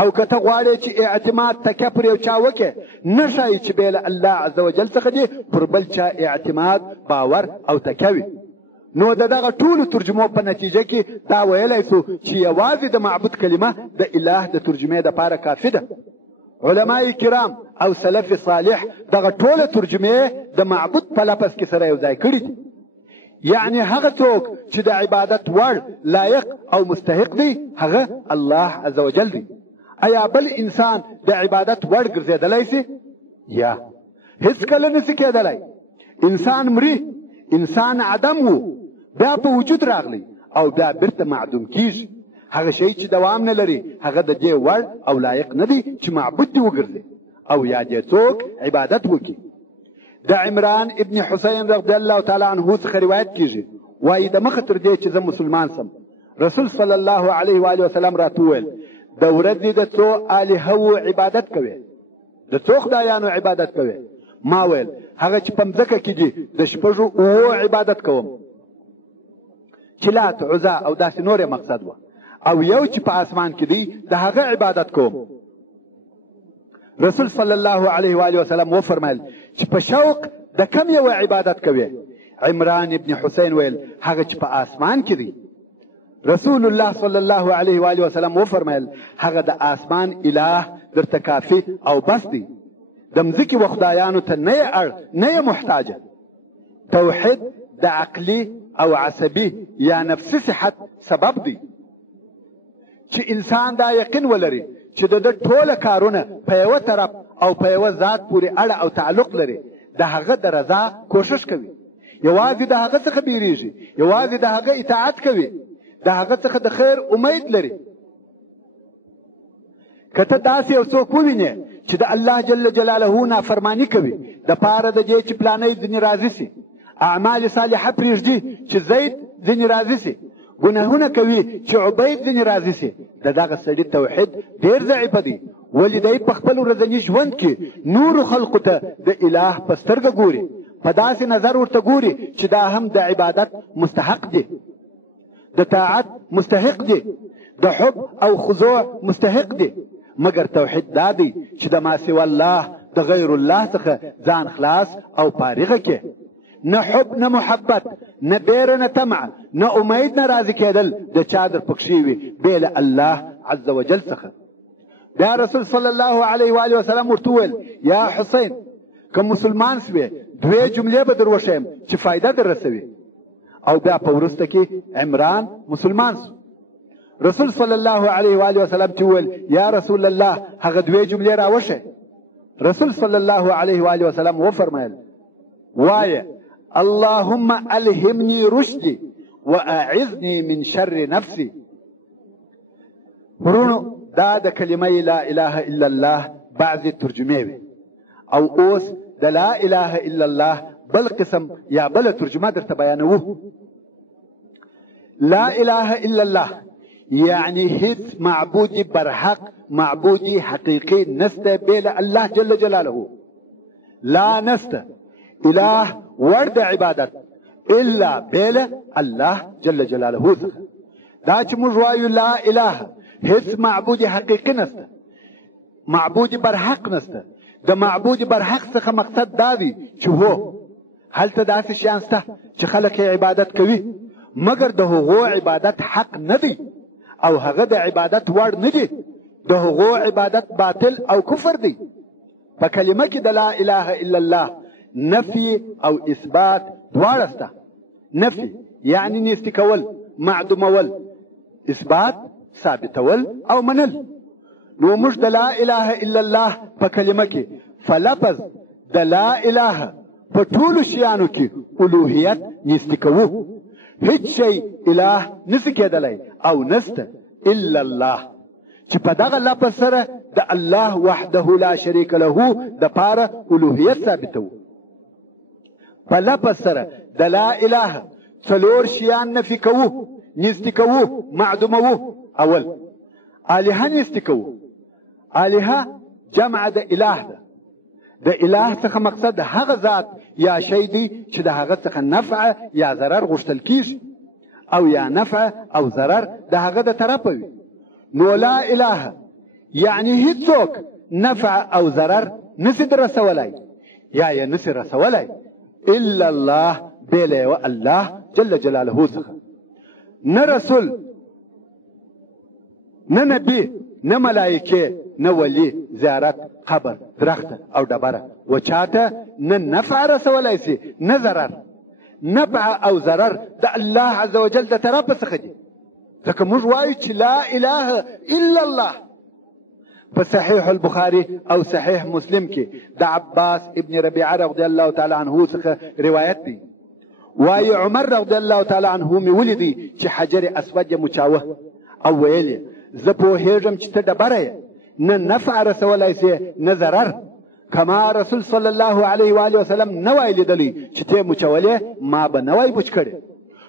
او که ته غواړې چې اعتماد تکیه پر یو چا وکړې، نه ښایي چې بې له الله عز وجل څخه دې پر بل چا اعتماد، باور او تکیه وي. نو د دغه ټولو ترجمو په نتیجه کې دا ویلی سو چې یوازې د معبود کلمه د اله د ترجمې دپاره کافي ده. علماء کرام او سلف صالح دغه ټوله ترجمې د معبود په لفظ کې سره یو ځای کړي دي. یعنی هغه څوک چې د عبادت وړ، لایق او مستحق دی، هغه الله عز وجل دی. ایا بل انسان د عبادت وړ ګرځېدلی سي؟ یا هیڅکله نسي کېدلی. انسان مري، انسان عدم وو، بیا په وجود راغلی او بیا بیرته معدوم کیږي. هغه شی چې دوام نه لري، هغه د دې وړ او لایق نه دی چې معبود دې وګرځي او یا دې څوک عبادت وکړي. د عمران ابن حسین رضی الله تعالی عنه څخه روایت کیږي، وایي د مخه تر دې چې زه مسلمان سم، رسول صلی الله علیه و آله وسلم راته وویل د ورځې د څو الهو عبادت کوي، د څو خدایانو عبادت کوي؟ ما ویل هغه چې په مځکه کې دي د شپږو اوو عبادت کوم، چې لات، عزا او داسې نور مقصد و، او یو چې په اسمان کې دی د هغه عبادت کوم. رسول صلی الله علیه و آله وسلم وفرمایل چې په شوق د کم یو عبادت کوي؟ عمران ابن حسین ویل هغه چې په اسمان کې دی. رسول الله صلی الله علیه و آله وسلم وفرمایل هغه د اسمان اله درته کافي او بس دی، د مځکې و خدایانو ته نه یې اړ، نه یې محتاجه. توحید د عقلي او عصبي یا نفسي صحت سبب دی چې انسان دا یقین ولري چې د ټوله کارونه په یوه طرف او په یوه ذات پورې اړه او تعلق لري، د هغه د رضا کوشش کوي، یوازې د هغه څخه بیریږي، یوازې د هغه اطاعت کوي، د هغه څخه د خیر امید لري. که ته داسې یو څوک ووینې چې د الله جل جلاله نافرماني کوي د پاره د دې چې پلانۍ ځینې راضي سي، اعمال صالحه پرېږدي چې زید ځینې راضي سي، ګناهونه کوي چې عبید ځینې راضي سي، د دغه سړي توحید ډېر ضعیفه دی. ولې دی په خپل ورځني ژوند کې نورو خلقو ته د اله په سترګه ګوري، په داسې نظر ورته ګوري چې دا هم د عبادت مستحق دی، د طاعت مستحق دی، د حب او خضوع مستحق دی. مګر توحید دا دی چې د ما سوى الله د غیر الله څخه ځان خلاص او فارغه کې، نه حب نه محبت، نه بیره نه طمع، نه امید نه راضي کېدل د چا در پکښې وي بې له الله عز وجل څخه. بیا رسول صلی الله علیه و آله وسلم ورته وویل یا حسین که مسلمان سوې دوې جملې به در وښیم چې فایده در رسوي. او بیا په وروسته کې عمران مسلمان سو. رسول صلی الله علیه و آله وسلم ته وویل یا رسول الله هغه دوې جملې راوښې. رسول صلی الله علیه و آله وسلم وفرمایل وایه اللهم الهمني رشدي واعذني من شر نفسي. ورونو دا د کلمې لا اله الا الله بعضې ترجمې وي، او اوس د لا اله الا الله بل قسم یا بل ترجمه درته بیانوو. لا اله الا الله یعنی هیڅ معبودی برحق، معبودی حقیقی نسته بین الله جل جلاله. لا نسته اله ورد عبادت الا بین الله جل جلاله څخه. دا چې موږ وایو لا اله، هیڅ معبودی حقیقی نسته، معبودی برحق نسته. د معبودی برحق څخه مقصد دا دی چې هو هلته داسې شیان شته چې خلک یې عبادت کوي، مګر د هغو عبادت حق نه دی او هغه د عبادت وړ نه دی، د هغو عبادت باطل او کفر دی. په کلمه کې د لا اله الا الله نفي او اثبات دواړه شته. نفي یعنی نیستی کول، معدومول، اثبات ثابتول او منل. نو موږ د لا اله الا الله په کلمه کې فلفظ د لا اله په ټولو شیانو کې الوهیت نیستی کوو. هیڅ شی اله نسی کېدلی او نسته الا الله چې په دغه لفظ سره د الله وحده لا شریک له د پاره الوهیت ثابتو. په لفظ سره د لا اله څلور شیان نفي کوو، نستی کوو، معدوموو. اول الهه نستی کوو. الهه جمع د اله ده. د اله څخه مقصد هغه ذات یا شی دی چې د هغه څخه نفع یا ضرر غوښتل کیږي، او یا نفع او ضرر د هغه د طرفه وي. نو لا اله یعنی هیڅوک نفع او ضرر نسی در رسولای یا یې نسی رسولای الا الله، بېله یوه الله جل جلاله څخه. نه رسول، نه نبی، نه ملائکه، نه ولی، زیارت، قبر، درخت او ډبره و چاته نه نفع رسولای سي نه ضرر. نفع او ضرر د الله عز وجل د طرفه څخه دي. ځکه موږ وایو چې لا اله الا الله. په صحیح البخاري او صحیح مسلم کې د عباس ابن ربيعه رضی الله تعالی عنه څخه روایت دی. وایي عمر رضی الله تعالی عنه مې ولیدی چې حجر اسود یې مچاوه او ویل زه پوهېږم چې ته ډبره یې، نه نفع رسولی سې نه ضرر. کما رسول صلی الله علیه و آله وسلم نه وای لیدلی چې ته مچولې، ما به نه وای بچ کړې.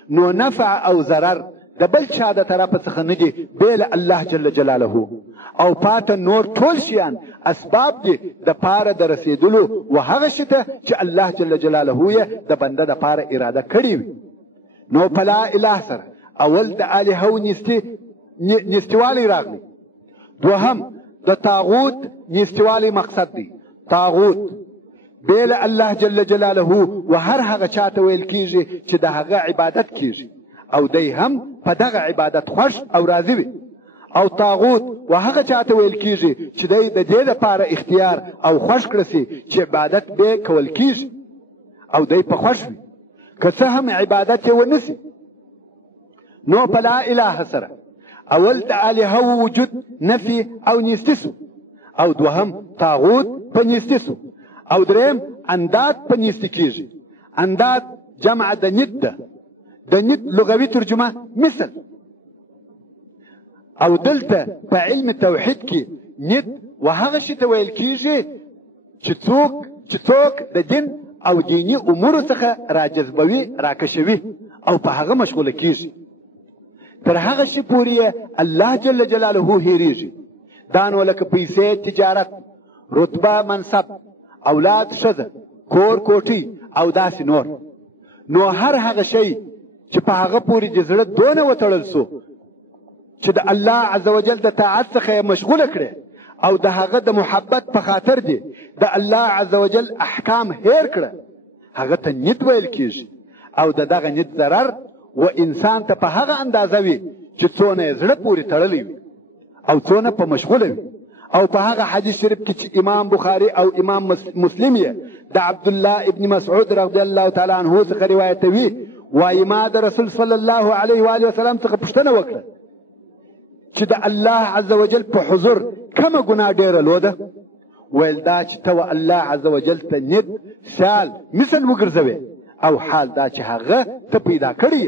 نو نفع او ضرر د بل چا د طرفه څخه نه دي بېله الله جل جلاله. او پاته نور ټول شیان اسباب دي د پاره د رسیدلو و هغه شي ته چې الله جل جلاله یې د بنده د پاره اراده کړې وي. نو په لا اله سره اول د الهو نستوالی راغلی. دوهم د طاغوت نستوالی مقصد دی. طاغوت بیل الله جل جلاله و هر هغه چاته ویل کیږي چې د هغه عبادت کیږي او دی هم په دغه عبادت خوش او راضي وي. او طاغوت و هغه چاته ویل کیږي چې دی د دې لپاره اختیار او خوش کړی سي چې عبادت به کول کیږي او دی په خوش وي، که څه هم عبادت یې ونسي. نو په لا اله سره اول د الهو وجود نفي او نیستسو، او دوهم طاغوت په نیستسو، او دریم انداد په نیست کیږي. انداد جمع د ند ده. د ند لغوي ترجمه مثل. او دلته په علم توحید کې ند و هغه شي ته ویل کیږي چې څوک د دین او دینی امور څخه راجذبوي، راکشوي او په هغه مشغوله کیږي. تر هغه شي پورې الله جل جلاله هېریږي. دا نو لکه پیسې، تجارت، رتبه، منصب، اولاد، ښځه، کور، کوټی او داسې نور. نو هر هغه شی چې په هغه پورې د زړه دونه وتړل سو چې د الله عز وجل د طاعت څخه مشغوله کړي او د هغه د محبت په خاطر دی د الله عز وجل احکام هیر کړه، هغه ته ند ویل کیږي. او د دغه ند ضرر و انسان ته په هغه اندازه وي چې څونه یې زړه پورې تړلی وي او څونه په مشغوله وي. او په هغه حدیث شریف کې چې امام بخاری او امام مسلم یې د عبد الله ابن مسعود رضی الله تعالی عنه څخه روایتوي، وایي ما د رسول صلی الله علیه و آله وسلم څخه پوښتنه وکړه چې د الله عز وجل په حضور کومه ګناه ډیره لوی ده؟ ویل دا چې ته الله عز وجل ته ند، سال، مثل وګرځوې، او حال دا چې هغه ته پیدا کړی.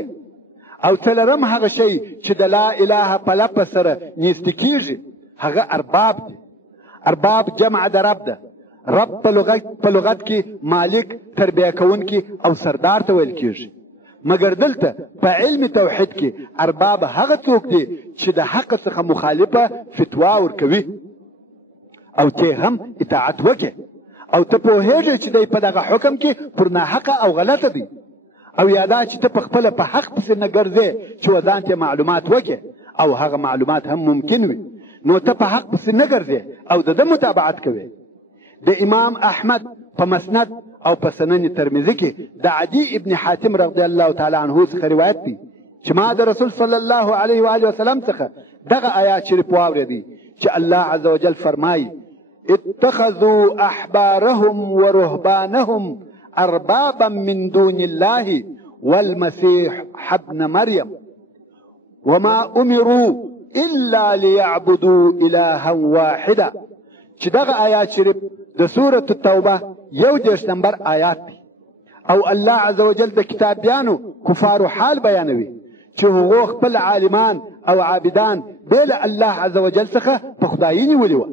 او څلورم هغه شی چې د لا اله په لفظ سره نیست کیږي هغه ارباب دی. ارباب جمع د رب ده. رب په لغت کې مالک، تربیه کوونکی او سردار ته ویل کیږي. مګر دلته په علم توحید کې ارباب هغه څوک دي چې د حق څخه مخالفه فتوا ورکوي او ته هم اطاعت وکړي او ته پوهېږې چې دی په دغه حکم کې پر ناحقه او غلطه دی، او یادا چې ته په خپله په حق پسې نه ګرځې چې ځان ته معلومات وکړي او هغه معلومات هم ممکن وي، نو ته په حق پسې نه ګرځې او د ده متابعت کوې. د امام احمد په مسند او په سنن ترمذي کې د عدي ابن حاتم رضی الله تعالی عنه څخه روایت دی چې ما د رسول صلی الله علیه و آله وسلم څخه دغه آیات شریف واورېدی چې الله عز وجل فرمایي اتخذوا احبارهم ورهبانهم اربابا من دون الله والمسيح ابن مريم وما امروا الا ليعبدوا الها واحدا. چې دغه آیات شریف د سورة التوبه 11 نمبر آیات دی او الله عز وجل د کتابیانو کفارو حال بیانوي چې هغو خپل عالمان او عابدان بیل الله عز وجل څخه په خدایي نیولي وه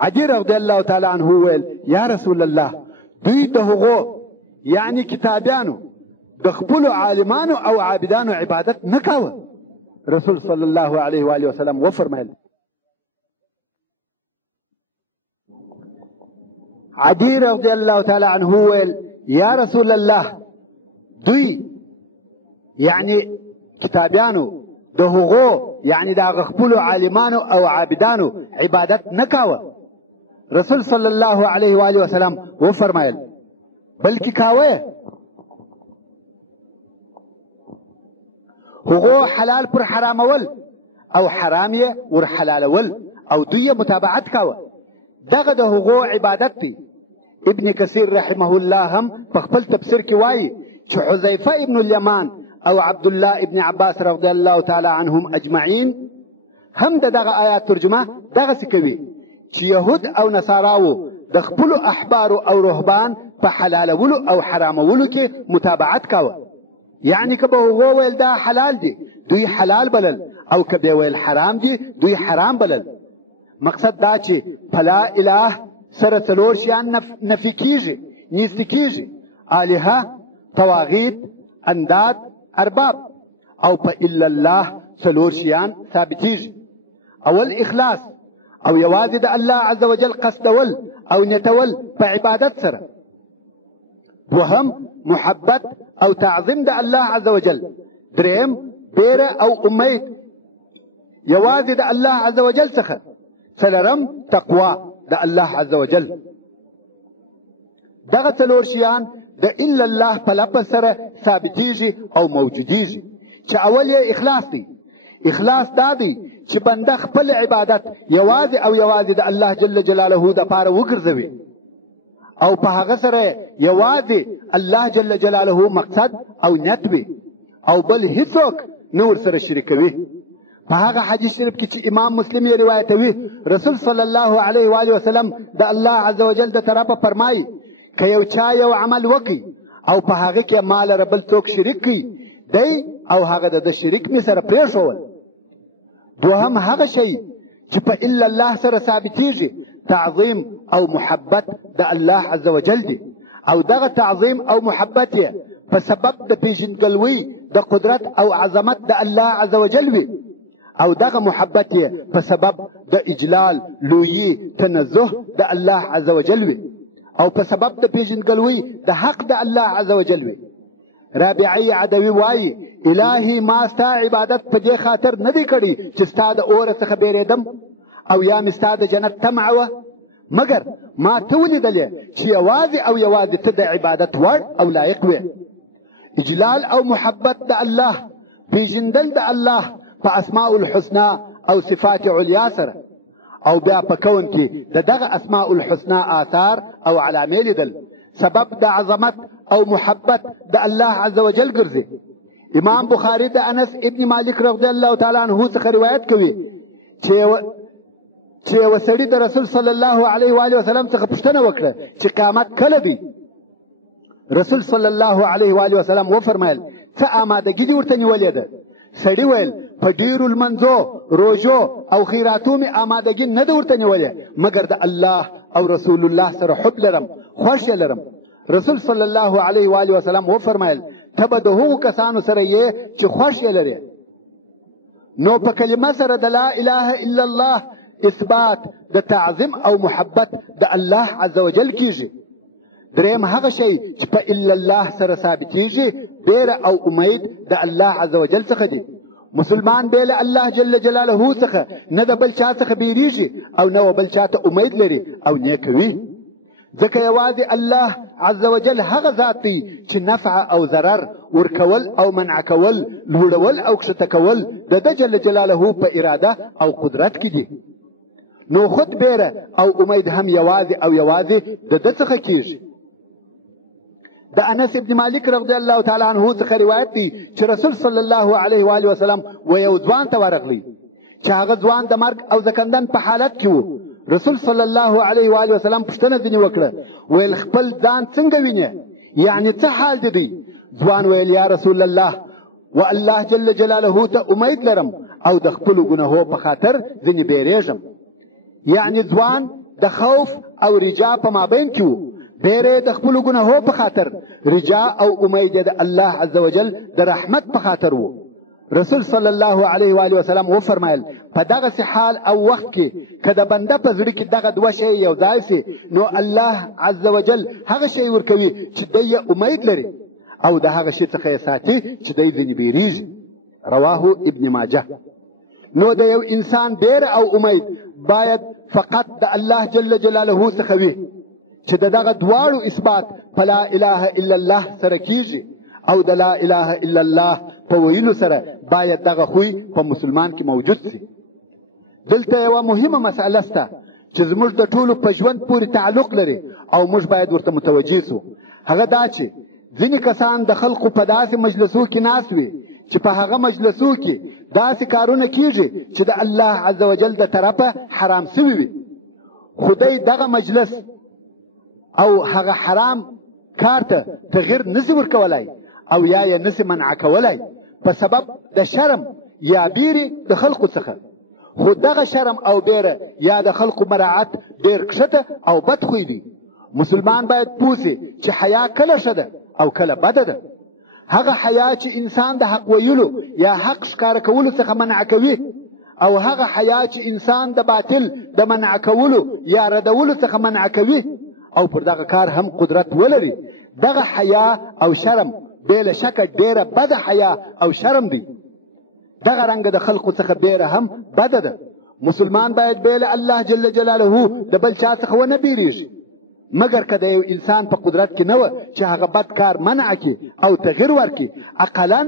عدي رضی الله تعالی عنه ویل یا رسول الله دوی د هغو یعنی کتابیانو د خپل عالمانو او عابدانو عبادت نه کاوه. رسول صلی الله علیه و آله وسلم وفرمایل عدي رضی الله تعالی عنه ویل یا رسول الله دوی یعنی کتابیانو د هغو یعنی د خپل عالمانو او عابدانو عبادت نه کاوه. رسول صلی الله علیه و آله وسلم وفرمایل بلکې کاوه هغو حلال پر حرامول او حرام یې ور حلالول او دوی متابعت کاوه. دغه د هغو عبادت دی. ابن کثیر رحمه الله هم په خپل تفسیر کې وایي چې حذیفه ابن الیمان او عبد الله ابن عباس رضی الله تعالی عنهم اجمعین هم دغه آیات ترجمه دغه کوي چې يهود او نصاراو د خپل احبار او رهبان په حلالولو او حرامولو کې متابعت کاوه. یعنی که به هغو ویل دا حلال دي دوی حلال بلل او که به ویل حرام دي دوی حرام بلل. مقصد دا چې فلا اله سره څلور شیان نفي کیږي نیست کیږي الهه طواغیت انداد ارباب او په الا الله څلور شیان ثابتیږي. اول اخلاص او یوازې د الله عز وجل قصدول او نتول په عبادت سره. دوهم محبت او تعظیم د الله عز وجل. دریم بیره او امید یوازې د الله عز وجل څخه. څلورم تقوا د الله عز وجل. دغه څلور شیان د الا الله په لفظ سره ثابتیږي او موجودیږي. چې اول یې اخلاص دی. اخلاص دا دی چې بنده خپل عبادت یوازې او یوازې د الله جل جلاله دپاره وګرځوي او په هغه سره یوازې الله جل جلاله مقصد او نیت وي او بل هیڅوک نه ورسره شریکوي. په هغه حدیث شریف کې چې امام مسلم یې روایتوي رسول صلی الله علیه و آله وسلم د الله عز وجل د طرفه فرمایي که یو چا یو عمل وکړي او په هغه کې مال ربل څوک شریک کړي دی او هغه د شریک می سره پرېښول. دوهم هغه شی چې په الا الله سره ثابتیږي تعظیم او محبت د الله عز وجل دی او دغه تعظیم او محبت یې په سبب د پیژندګلوي د قدرت او عظمت د الله عز وجل وي او دغه محبت یې په سبب د اجلال لویي تنزه د الله عز وجل وي او په سبب د پیژندګلوي د حق د الله عز وجل وي. رابعی عدوی وایي الهی ما ستا عبادت په دې خاطر نه دی کړی چې ستا د اوره څخه بیریدم او یا مې ستا د جنت طمع وه مګر ما ته ولیدلې چې یوازې او یوازې ته د عبادت وړ او لایق وې. اجلال او محبت د الله پیژندل د الله په اسماء الحسنى او صفات علیا سره او بیا په کون کې دغه اسماء الحسنى آثار او علامې لیدل سبب د عظمت او محبت د الله عز وجل ګرځي. امام بخاری د انس ابن مالک رضی الله تعالی عنه څخه روایت کوي چې وسړي د رسول صلی الله علیه و آله وسلم څخه پوښتنه وکړه چې قیامت کله دی. رسول صلی الله علیه و آله وسلم وفرمایل څه آمادګي دې ورته نیولې ده؟ سړي ویل په ډیرو لمنځو روژو او خیراتو مې آمادګي نه ده ورته نیولې مګر د الله او رسول الله سره حب لرم خوښ لرم. رسول صلی الله علیه و آله وسلم وفرمایل ته به د هغو کسانو سره یې چې خوښ لري. نو په کلمه سره د لا اله الا الله اثبات د تعظیم او محبت د الله عز وجل کیږي. دریم هغه شی چې په الا الله سره ثابتیږي بیره او امید د الله عز وجل څخه دي. مسلمان به له الله جل جلاله څخه نه د بل چا څخه بیریږي او نه بل چا ته امید لري او نیکوي. ځکه یوازې الله عز وجل هغه ذات دی چې نفع او ضرر ورکول او منع کول لوړول او کښته کول د ده جل جلاله په اراده او قدرت کې دي. نو خود بیره او امید هم یوازې او یوازې د ده څخه کیږي. د انس ابن مالک رضی الله تعالی عنه څخه روایت دی چې رسول صلی الله علیه و آله وسلم و یو ځوان ته ورغلی چې هغه ځوان د مرګ او زکندن په حالت کې و. رسول صلی الله علیه و آله وسلم پوښتنه ځینې وکړه ویل خپل ځان څنګه وینې یعنی څه حال دې دی؟ ځوان ویل یا رسول الله و الله جل جلاله ته امید لرم او د خپلو ګناهو په خاطر ځینې بیریږم. یعنی ځوان د خوف او رجا په مابین کې وو. بیره د خپلو ګناهو په خاطر، رجا او امید د الله عز وجل د رحمت په خاطر وو. رسول صلی الله علیه و آله وسلم وفرمایل په دغه حال او وخت کې که د بنده په زړه کې دغه دوه شی یو ځای سي، نو الله عز وجل هغه شی ورکوي چې دی امید لري او د هغه شی څخه یې ساتي چې دی ځینې بیریږي. رواه ابن ماجه. نو د یو انسان بیر او امید باید فقط د الله جل جلاله څخه وي چې دغه دواړو اثبات په لا اله الا الله سره کیږي او د لا اله الا الله په ویلو سره باید دغه خوی په مسلمان کې موجود سي. دلته یوه مهمه مسئله سته چې زموږ د ټولو په ژوند پورې تعلق لري او موږ باید ورته متوجه سو. هغه دا چې ځینې کسان د خلقو په داسې مجلسو کې ناست وي چې په هغه مجلسو کې داسې کارونه کیږي چې د الله عز وجل د طرفه حرام سوي وي، خو دی دغه مجلس او هغه حرام کار ته تغییر نسی ورکولای او یا یې نسی منع کولای په سبب د شرم یا بیرې د خلقو څخه. خو دغه شرم او بیره یا د خلقو مراعت ډېر کښته او بد خوی دی. مسلمان باید پوه سي چې حیا کله ښه ده او کله بده ده. هغه حیا چې انسان د حق ویلو یا حق ښکاره کولو څخه منع کوي او هغه حیا چې انسان د باطل د منع کولو یا ردولو څخه منع کوي او پر دغه کار هم قدرت ولري، دغه حیا او شرم بېله شکه ډېره بده حیا او شرم دی. دغه رنګ د خلقو څخه بیره هم بده ده. مسلمان باید بېله الله جل جلاله د بل چا څخه ونه بیریږي، مګر که د یو انسان په قدرت کې نه وه چې هغه بد کار منع کړي او تغییر ورکړي، اقلا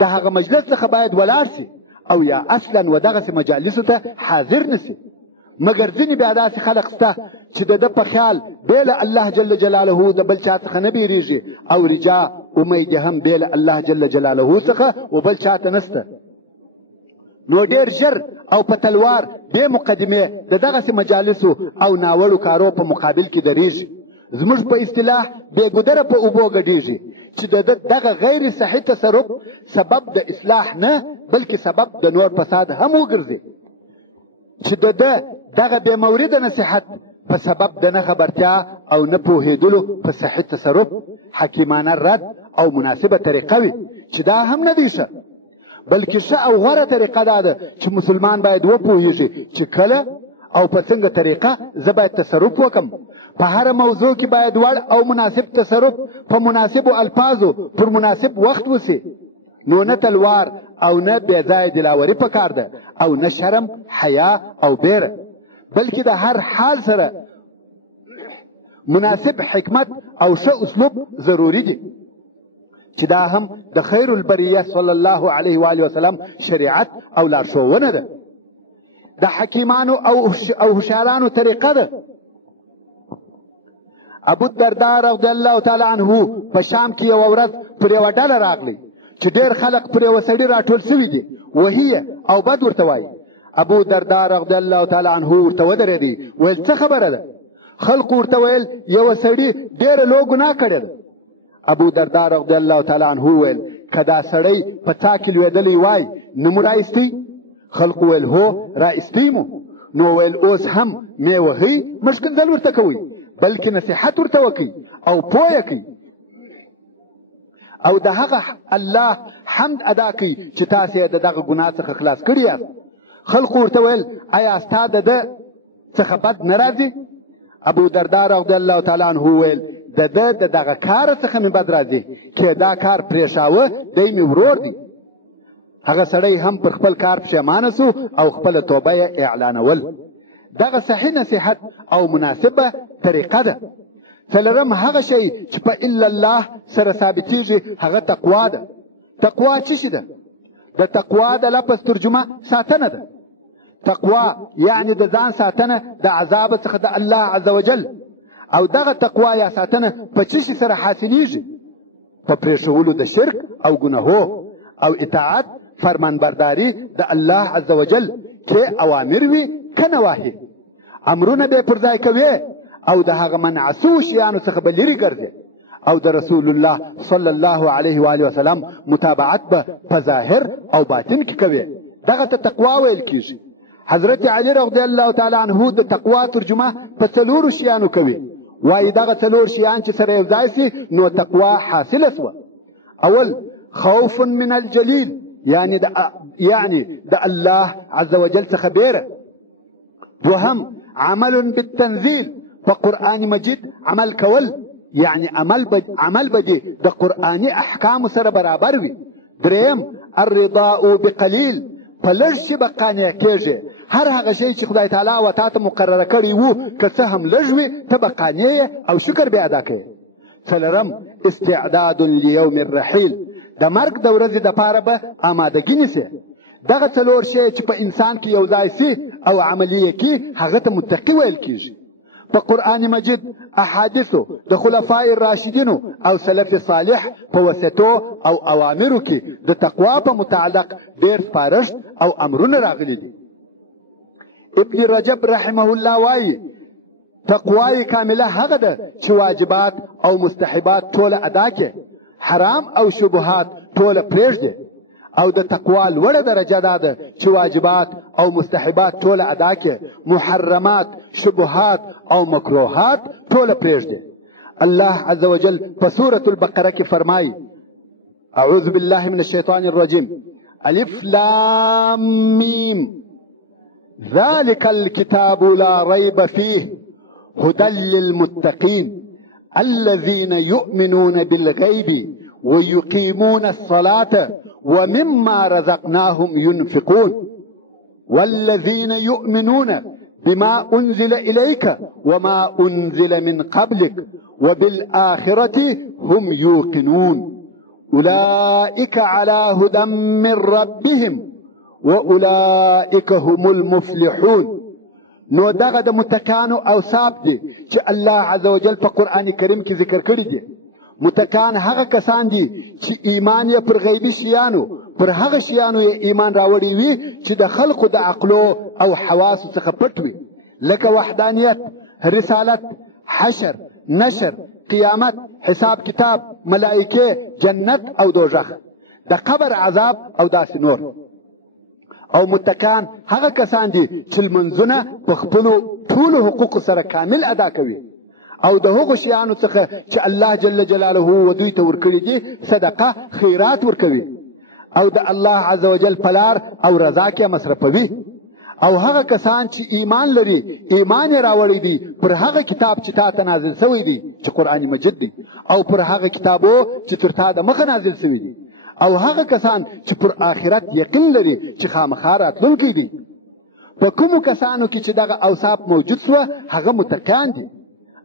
د هغه مجلس څخه باید ولاړ سي او یا اصلا و دغسې مجالسو ته حاضر نسي. مګر ځینې بیا داسې خلق شته چې د ده په خیال بېله الله جل جلاله د بل چا څخه نه بیریږي او رجا امید هم بېله الله جل جلاله څخه و بل چا ته نسته. نو ډېر ژر او په تلوار بې مقدمې د دغسې مجالسو او ناوړو کارو په مقابل کې درېږي. زموږ په اصطلاح بې ګودره په اوبو ګډېږي چې د دغه غیر صحیح تصرف سبب د اصلاح نه بلکې سبب د نور فساد هم وګرځي، چې د دغه بې مورده نصیحت په سبب د نه خبرتیا او نه پوهېدلو په صحیح تصرف حکیمانه رد او مناسبه طریقه وي، چې دا هم نه دی ښه، بلکې ښه او غوره طریقه دا ده چې مسلمان باید وپوهېږي چې کله او په څنګه طریقه زه باید تصرف وکم. په هره موضوع کې باید وړ او مناسب تصرف په مناسبو الفاظو پر مناسب وخت وسي. نو نه تلوار او نه بې ځایه دلاوري پکار ده او نه شرم حیا او بیره، بلکې د هر حال سره مناسب حکمت او ښه اسلوب ضروري دي، چې دا هم د خیر البریه صلی الله علیه و آله وسلم شریعت او لارښوونه ده. د حکیمانو او هوښیارانو طریقه ده. ابو الدرداء رضی الله تعالی عنه په شام کې یوه ورځ پر یوه ډله راغلی چې ډېر خلق پر یوه سړي راټول سوي دي، وهیه او بد ورته وایي. ابو الدرداء رضی الله تعالی عنه ورته ودرېدی، ویل څه خبره ده؟ خلقو ورته ویل یوه سړي ډېره لو ګناه کړې ده. ابو الدرداء رضی الله تعالی عنه ویل که دا سړی په څا کې لوېدلی وای نه مو رایستی؟ خلقو ویل هو رایستی مو. نو ویل اوس هم مې وهئ مشکنځل ورته کوئ، بلکې نصیحت ورته وکئ او پوه یې کئ او د هغه الله حمد ادا کړئ چې تاسې یې د دغه ګناه څخه خلاص کړي یاست. خلقو ورته ویل ایا ستا د ده څخه بد نه راځي؟ ابو درداء رضی الله تعالی عنه ویل د ده د دغه کار څخه مې بد راځي، چې دا کار پرېښاوه دی مې ورور دی. هغه سړی هم پر خپل کار پښیمانه سو او خپله توبه یې اعلانول. دغه صحیح نصیحت او مناسبه طریقه ده. څلورم هغه شی چې په الا الله سره ثابتېږي هغه تقوا ده. تقوا څه شي ده؟ د تقوا د لفظ ترجمه ساتنه ده. تقوا یعنی د ځان ساتنه د عذاب څخه د الله عز وجل. او دغه تقوا یا ساتنه په څه شي سره حاصلېږي؟ په پرېښولو د شرک او ګناهو او اطاعت فرمانبرداري د الله عز وجل، چې اوامر وي که نواهي، امرونه به پر ځای کوي او د هغه منع سوو شیانو څخه به لرې ګرځي او د رسول الله صلی الله علیه و آله وسلم متابعت به په ظاهر او باطن کې کوي. دغه ته تقوا ویل کیږي. حضرت علی رضی الله تعالی عنه د تقوا ترجمه په څلورو شیانو کوي. وایي دغه څلور شیان چې سره یوځای سي نو تقوا حاصله سوه. اول خوف من الجلیل، يعني د الله عز وجل څخه بیره. دوهم عمل بالتنزيل، په قرآن مجید عمل کول، يعني عمل بدی د قرآني احکام سره برابر وي. دریم الرضاء بقلیل، په لږ شي به قانع کېږي. هر هغه شی چې خدای تعالی و تا ته مقرره کړی وو که څه هم لږ وي ته به قانع او شکر به ادا کوې. څلورم استعداد لیوم الرحیل، د مرګ د ورځې دپاره به آمادګي نیسې. دغه څلور شی چې په انسان کې یو ځای سي او عملي یې کړي هغه ته متقي ویل کېږي. په قرآن مجید احادیثو د خلفای الراشدینو او سلف صالح په وصیتو او اوامرو کې د تقوا په متعلق ډېر سپارښت او امرونه راغلي دي. ابن رجب رحمه الله وایي تقوای کامله هغه ده چې واجبات او مستحبات ټوله ادا کړي، حرام او شبهات ټوله پرېږدي. او د تقوا لوړه درجه دا ده چې واجبات او مستحبات ټوله ادا کړي، محرمات، شبهات او مکروهات ټوله پرېږدي. الله عز وجل په سورة البقره کې فرمایي اعوذ بالله من الشیطان الرجیم الف لام میم ذلك الكتاب لا ريب فيه هدى للمتقين الذين يؤمنون بالغيب ويقيمون الصلاة ومما رزقناهم ينفقون والذين يؤمنون بما أنزل إليك وما أنزل من قبلك وبالآخرة هم يوقنون أولئك على هدى من ربهم وأولئك هم المفلحون. نو دغه د متکانو اوصاف دي چې الله عز وجل په قرآن کریم کې ذکر کړي دي. متکان هغه کسان دي چې ایمان یې پر غیبي شیانو، پر هغه شیانو یې ایمان راوړی وي چې د خلقو د عقلو او حواسو څخه پټ وي، لکه وحدانیت، رسالت، حشر، نشر، قیامت، حساب کتاب، ملائکه، جنت او دوزخ، د قبر عذاب او داسې نور. او متکان هغه کسان دي چې لمنځونه په خپلو ټولو حقوقو سره کامل ادا کوي او د هغو شیانو څخه چې الله جل جلاله و دوی ته ورکړي دي صدقه خیرات ورکوي او د الله عز وجل په لار او رضا کې مصرفوي. او هغه کسان چې ایمان لري، ایمان یې راوړی دی پر هغه کتاب چې تا ته نازل شوی دی چې قرآن مجید دی، او پر هغه کتابو چې تر تا د مخه نازل شوی دی، او هغه کسان چې پر آخرت یقین لري چې خامخا راتلونکی دي. په کومو کسانو کې چې دغه اوصاف موجود سوه هغه متقیان دي.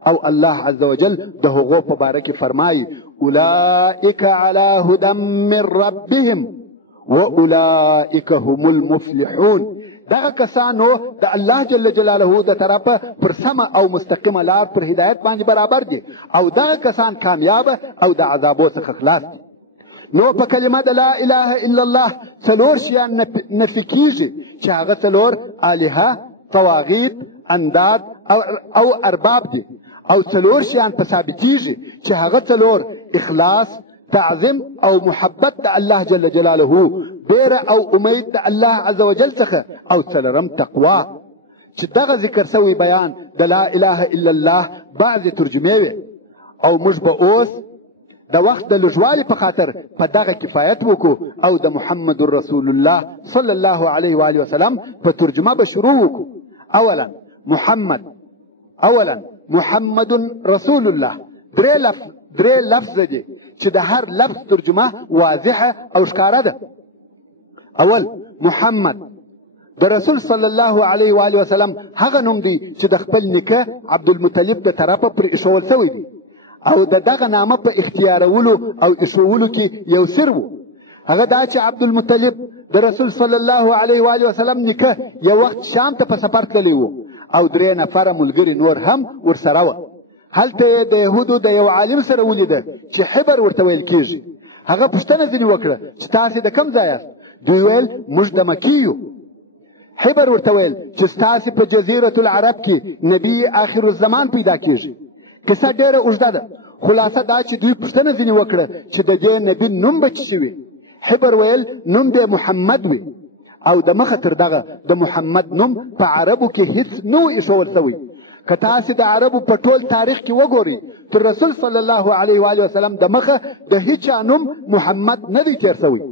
او الله عز وجل د هغو په باره کې فرمایي اولئک علی هدى من ربهم واولئک هم المفلحون. دغه کسانو د الله جل جلاله د طرفه پر سمه او مستقیمه لار پر هدایت باندې برابر دي او دغه کسان کامیاب او د عذابو څخه خلاص دي. نو په کلمه د لا اله الا الله څلور شیان نفي کیږي چې هغه څلور الهه، طواغیت، انداد او ارباب دي، او څلور شیان په ثابتیږي چې هغه څلور اخلاص، تعظیم او محبت د الله جل جلاله، بیره او امید د الله عز وجل څخه، او څلورم تقوا. چې دغه ذکر سوی بیان د لا اله الا الله بعضې ترجمې وي او موږ به اوس د وخت د لږوالي په خاطر په دغه کفایت وکړو او د محمد رسول الله صلی الله علیه و آله وسلم په ترجمه به شروع وکړو. اولا محمد رسول الله درې لفظ دي چې د هر لفظ ترجمه واضحه او ښکاره ده. اول محمد د رسول صلی الله علیه و آله وسلم هغه نوم دی چې د خپل نیکه عبدالمطلب د طرفه پر ایښول شوی دی او د دغه نامه په اختیارولو او ایښولو کې یو سر و. هغه دا چې عبدالمطلب د رسول صلی الله علیه و آله وسلم نیکه یو وخت شام ته په سفر تللی و او 3 نفره ملګري نور هم ورسره وه. هلته یې د یهودو د یو عالم سره ولیده چې حبر ورته ویل کېږي. هغه پوښتنه ځینې وکړه چې تاسې د کوم ځای یاست؟ دوی ویل موږ د مکې یو. حبر ورته ویل چې ستاسې په جزیرة العرب کې نبي آخر الزمان پیدا کېږي. قصه ډېره اوږده ده، خلاصه دا چې دوی پوښتنه ځینې وکړه چې د دې نبي نوم به څه وي؟ حبر ویل نوم به محمد وي. او د مخه تر دغه د محمد نوم په عربو کې هیڅ نو ایښول شوی. که تاسې د عربو په ټول تاریخ کې وګورئ تر رسول صلی الله علیه و آله وسلم د مخه د هیچا نوم محمد نه دی تیر شوی.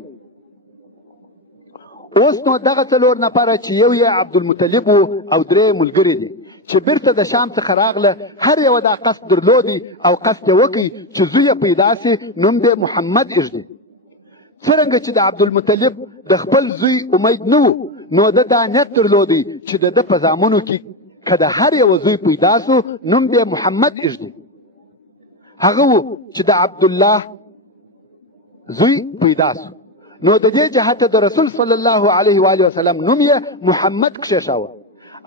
اوس نو دغه څلور نفره چې یو یې عبدالمطلب او درې ملګري دي چې بیرته د شام څخه راغله، هر یو دا قصد درلودي او قصد یې وکړي چې زوی یې پیدا سي، نوم دی محمد ایږدي. څرنګه چې د عبدالمطلب د خپل زوی امید نه و، نو ده دا نیت درلودی چې د ده په زامنو کې که د هر یو زوی پیدا سو نوم دی محمد ایږدي. هغه و چې د عبدالله زوی پیدا سو، نو د دې جهته د رسول صلی الله علیه و آله وسلم نوم یې محمد کښېښاوه.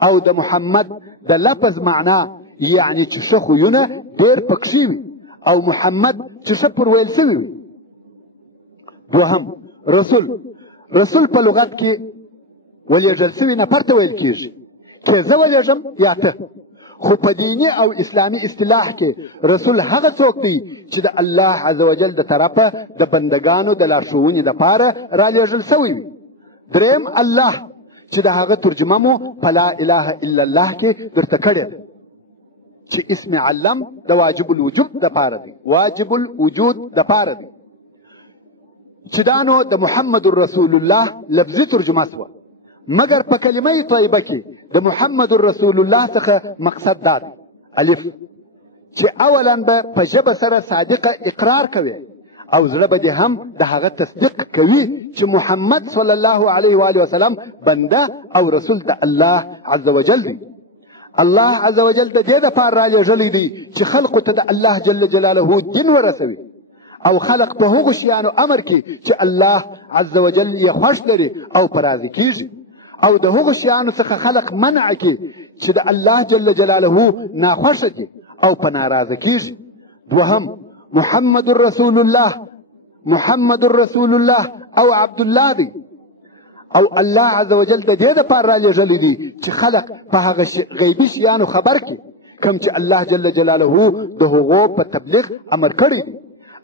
او د محمد د لفظ معنا یعنی چې ښه خویونه ډېر پکښې وي، او محمد چې ښه پر ویل سوي وي. دوهم، رسول په لغت کې ولېږل سوي نفر ته ویل کېږي، که زه ولېږم یا ته. خو په دیني او اسلامي اصطلاح کې رسول هغه څوک دی چې د الله عز وجل د طرفه د بندگانو د لارښوونې دپاره رالېږل سوی وي. دریم، الله چې د هغه ترجمه مو په لا اله الا الله کې درته کړې ده، چې اسم علم د واجب الوجود دپاره دی، واجب الوجود دپاره دی، چې دا نو د محمد رسول الله لفظي ترجمه سوه. مګر په کلمه طیبه کې د محمد رسول الله څخه مقصد دا دی: الف، چې اولا به په ژبه سره صادقه اقرار کوي او زړه به دې هم د هغه تصدیق کوي چې محمد صلی الله علیه و آله وسلم بنده او رسول د الله عز وجل دی. الله عز وجل د دې دپاره رالېږلی دی چې خلقو ته د الله جل جلاله دین ورسوي، او خلق په هغو شیانو امر کې چې الله عز وجل یې خوښ لري او په راضي کېږي، او د هغو شیانو څخه خلق منع کې چې د الله جل جلاله ناخوښه دي او په ناراضه کېږي. دوهم، محمد رسول الله او عبد الله دی، او الله عز وجل د دې دپاره رالېږلی دی چې خلق په هغه غیبي شیانو خبر کړي کوم چې الله جل جلاله د هغو په تبلیغ امر کړی دی،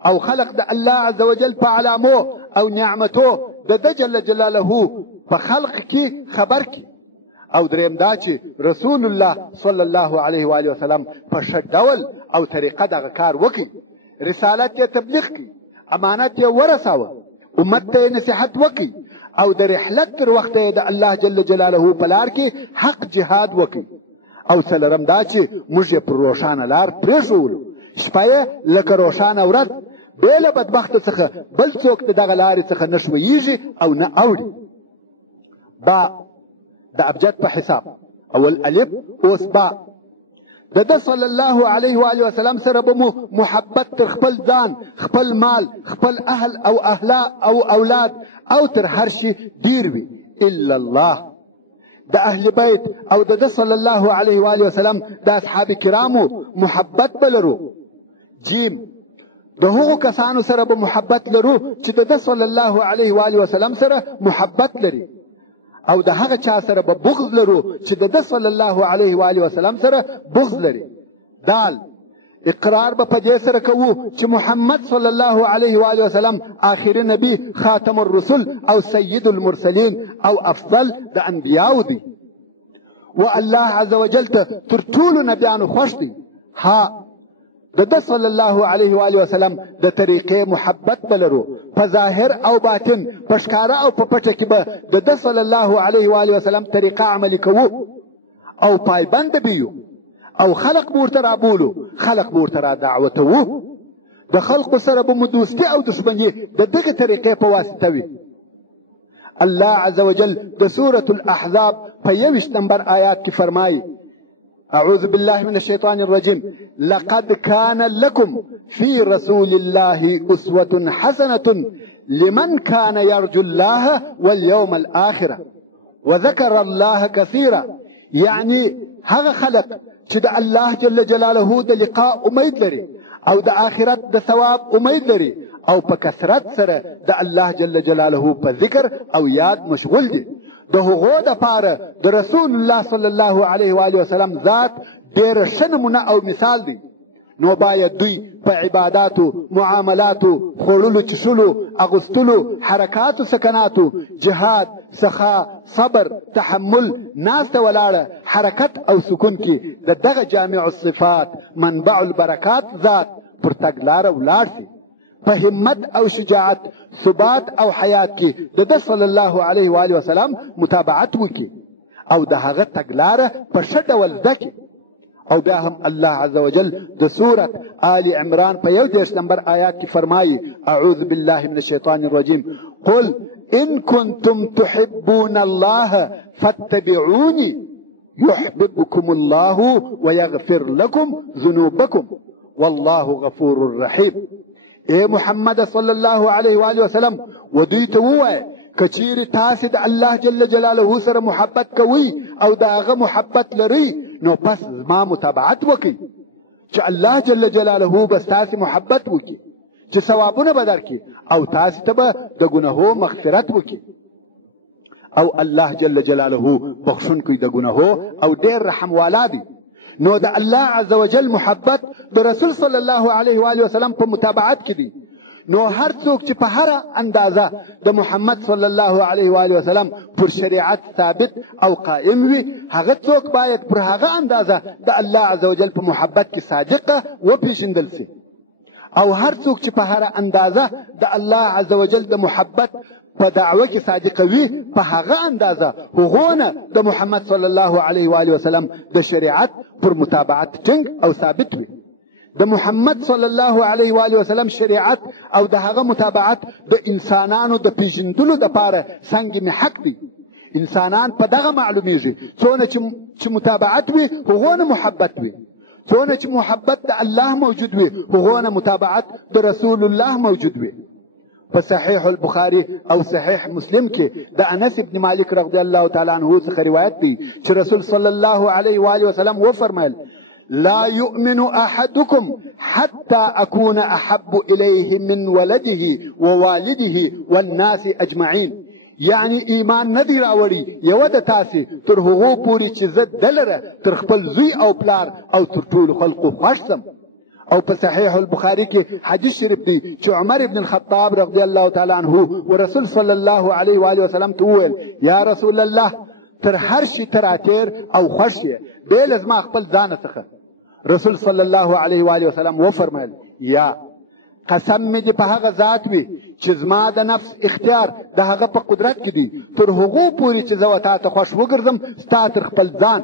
او خلق د الله عز وجل په علامو او نعمتو د ده جل جلاله په خلق کې خبر کړي. او دریم دا چې رسول الله صلی الله علیه و آله وسلم په ښه ډول او طریقه دغه کار وکړي، رسالت یې تبلیغ کړي، امانت یې ورساوه، امت ته یې نصیحت وکړي، او د رحلت تر وخته یې د الله جل جلاله په لار کې حق جهاد وکړي. او څلورم دا چې موږ یې پر روښانه لار پرېښولو، شپه یې لکه روښانه ورځ، بې له بدبخته څخه بل څوک د دغه لارې څخه نه ښویېږي او نه اوړي. با د ابجد په حساب، اول الف اوس با. د ده صلی الله علیه و آله وسلم سره به مو محبت تر خپل ځان، خپل مال، خپل اهل او اولاد او تر هر شي ډیر وي الا الله. د اهل بیت او د ده صلی الله علیه و آله وسلم د اصحاب کرامو محبت به لرو. جیم، د هغو کسانو سره به محبت لرو چې د ده صلی الله علیه و آله وسلم سره محبت لري، او د هغه چا سره به بغض لرو چې د ده صلی الله علیه و آله وسلم سره بغض لري. دال، اقرار به په دې سره کوو چې محمد صلی الله علیه و آله وسلم آخري نبی، خاتم الرسل او سید المرسلین او افضل د انبیاو دی، و الله عز وجل ته تر ټولو نبیانو خوښ دی. ها، د ده صلی الله علیه و آله وسلم د طریقې محبت بلرو، په ظاهر او باطن، په ښکاره او په پټه کې به د ده صلی الله علیه و آله وسلم طریقه عملي کوو او پایبند بیو، او خلق به ورته رابولو، خلق به ورته را دعوتوو. د خلقو سره به مو دوستي او دښمني د دغې طریقې په واسطه وي. الله عز وجل د سورة الاحزاب په 21 نمبر آیات کې فرمایي: أعوذ بالله من الشيطان الرجيم لقد كان لكم في رسول الله أسوة حسنة لمن كان يرجو الله واليوم الآخرة وذكر الله كثيرا. يعني هغه خلق چې د الله جل جلاله د لقاء امید لري او د آخرت د ثواب امید لري، او په کثرت سره د الله جل جلاله په ذکر او یاد مشغول دي، د هغو دپاره د رسول الله صلی الله علیه و آله وسلم ذات ډېره ښه نمونه او مثال دی. نو باید دوی په عباداتو، معاملاتو، خوړلو چښلو، اغوستلو، حرکاتو سکناتو، جهاد، سخا، صبر، تحمل، ناسته ولاړه، حرکت او سکون کې د دغه جامع الصفات منبع البرکات ذات پر تګلاره ولاړ شي، په همت او شجاعت، ثبات او حیات کې د ده صلی الله علیه و آله وسلم متابعت وکړي او د هغه تګلاره په ښه ډول زده کړي. او بیا هم الله عز وجل د سورة آل عمران په 31 نمبر آیات کې فرمایي: اعوذ بالله من الشیطان الرجیم قل ان کنتم تحبون الله فاتبعوني يحببكم الله ويغفر لكم ذنوبكم والله غفور رحیم. اے محمد صلی الله علیه و آله وسلم و دوی ته ووایه کچیر تاسو د الله جل جلاله سره محبت کوئ او د هغه محبت لرئ نو پس زما متابعت وکړئ چې الله جل جلاله بس تاسو محبت وکړي چې ثوابونه به درکړي او تاسو ته به د ګناهو مغفرت وکړي او الله جل جلاله بخښونکی د ګناهو او ډېر رحم والا دی. نو د الله عز وجل محبت د رسول صلی الله علیه و آله وسلم په متابعت کې دی. نو هر څوک چې په هر اندازه د محمد صلی الله علیه و آله وسلم پر شریعت ثابت او قائم وي هغه څوک باید پر هغه اندازه د الله عز وجل په محبت کې صادقه وپېژندل شي او هر څوک چې په هر اندازه د الله عز وجل د محبت په دعوه کې صادقه وي په هغه اندازه هغونه د محمد صلی الله علیه و آله وسلم د شریعت پر متابعت ټینګ او ثابت وي. د محمد صلی الله علیه و آله وسلم شریعت او د هغه متابعت د انسانانو د پیژندلو دپاره سنگ محک دی. انسانان په دغه معلومیږي څونه چې متابعت وي هغونه محبت وي، څونه چې محبت د الله موجود وي هغونه متابعت د رسول الله موجود وي. په صحیح البخاري او صحیح مسلم کې د انس ابن مالک رضی الله تعالی عنه څخه روایت دی چې رسول صلی الله علیه و آله وسلم وفرمایل: لا يؤمن أحدكم حتى أكون أحب إليه من ولده ووالده والناس أجمعين. يعني ایمان ندی راوړي یو د تاسې تر هغو پورې چې زه دلره تر خپل زوی او پلار او تر ټولو خلقو خوښ سم. او په صحیح البخاري کې حدیث شریف دی چې عمر ابن الخطاب رضی الله تعالی عنه ورسول صلی الله علیه و آله وسلم ته وویل: یا رسول الله تر هر شي ته راتېر او خوښ یې بې له زما خپل ځانه څخه. رسول صلی الله علیه و آله وسلم وفرمایل: یا قسم مې دې په هغه ذات وي چې زما د نفس اختیار د هغه په قدرت کې دی تر هغو پورې چې زه و تا ته خوښ وګرځم ستا تر خپل ځان.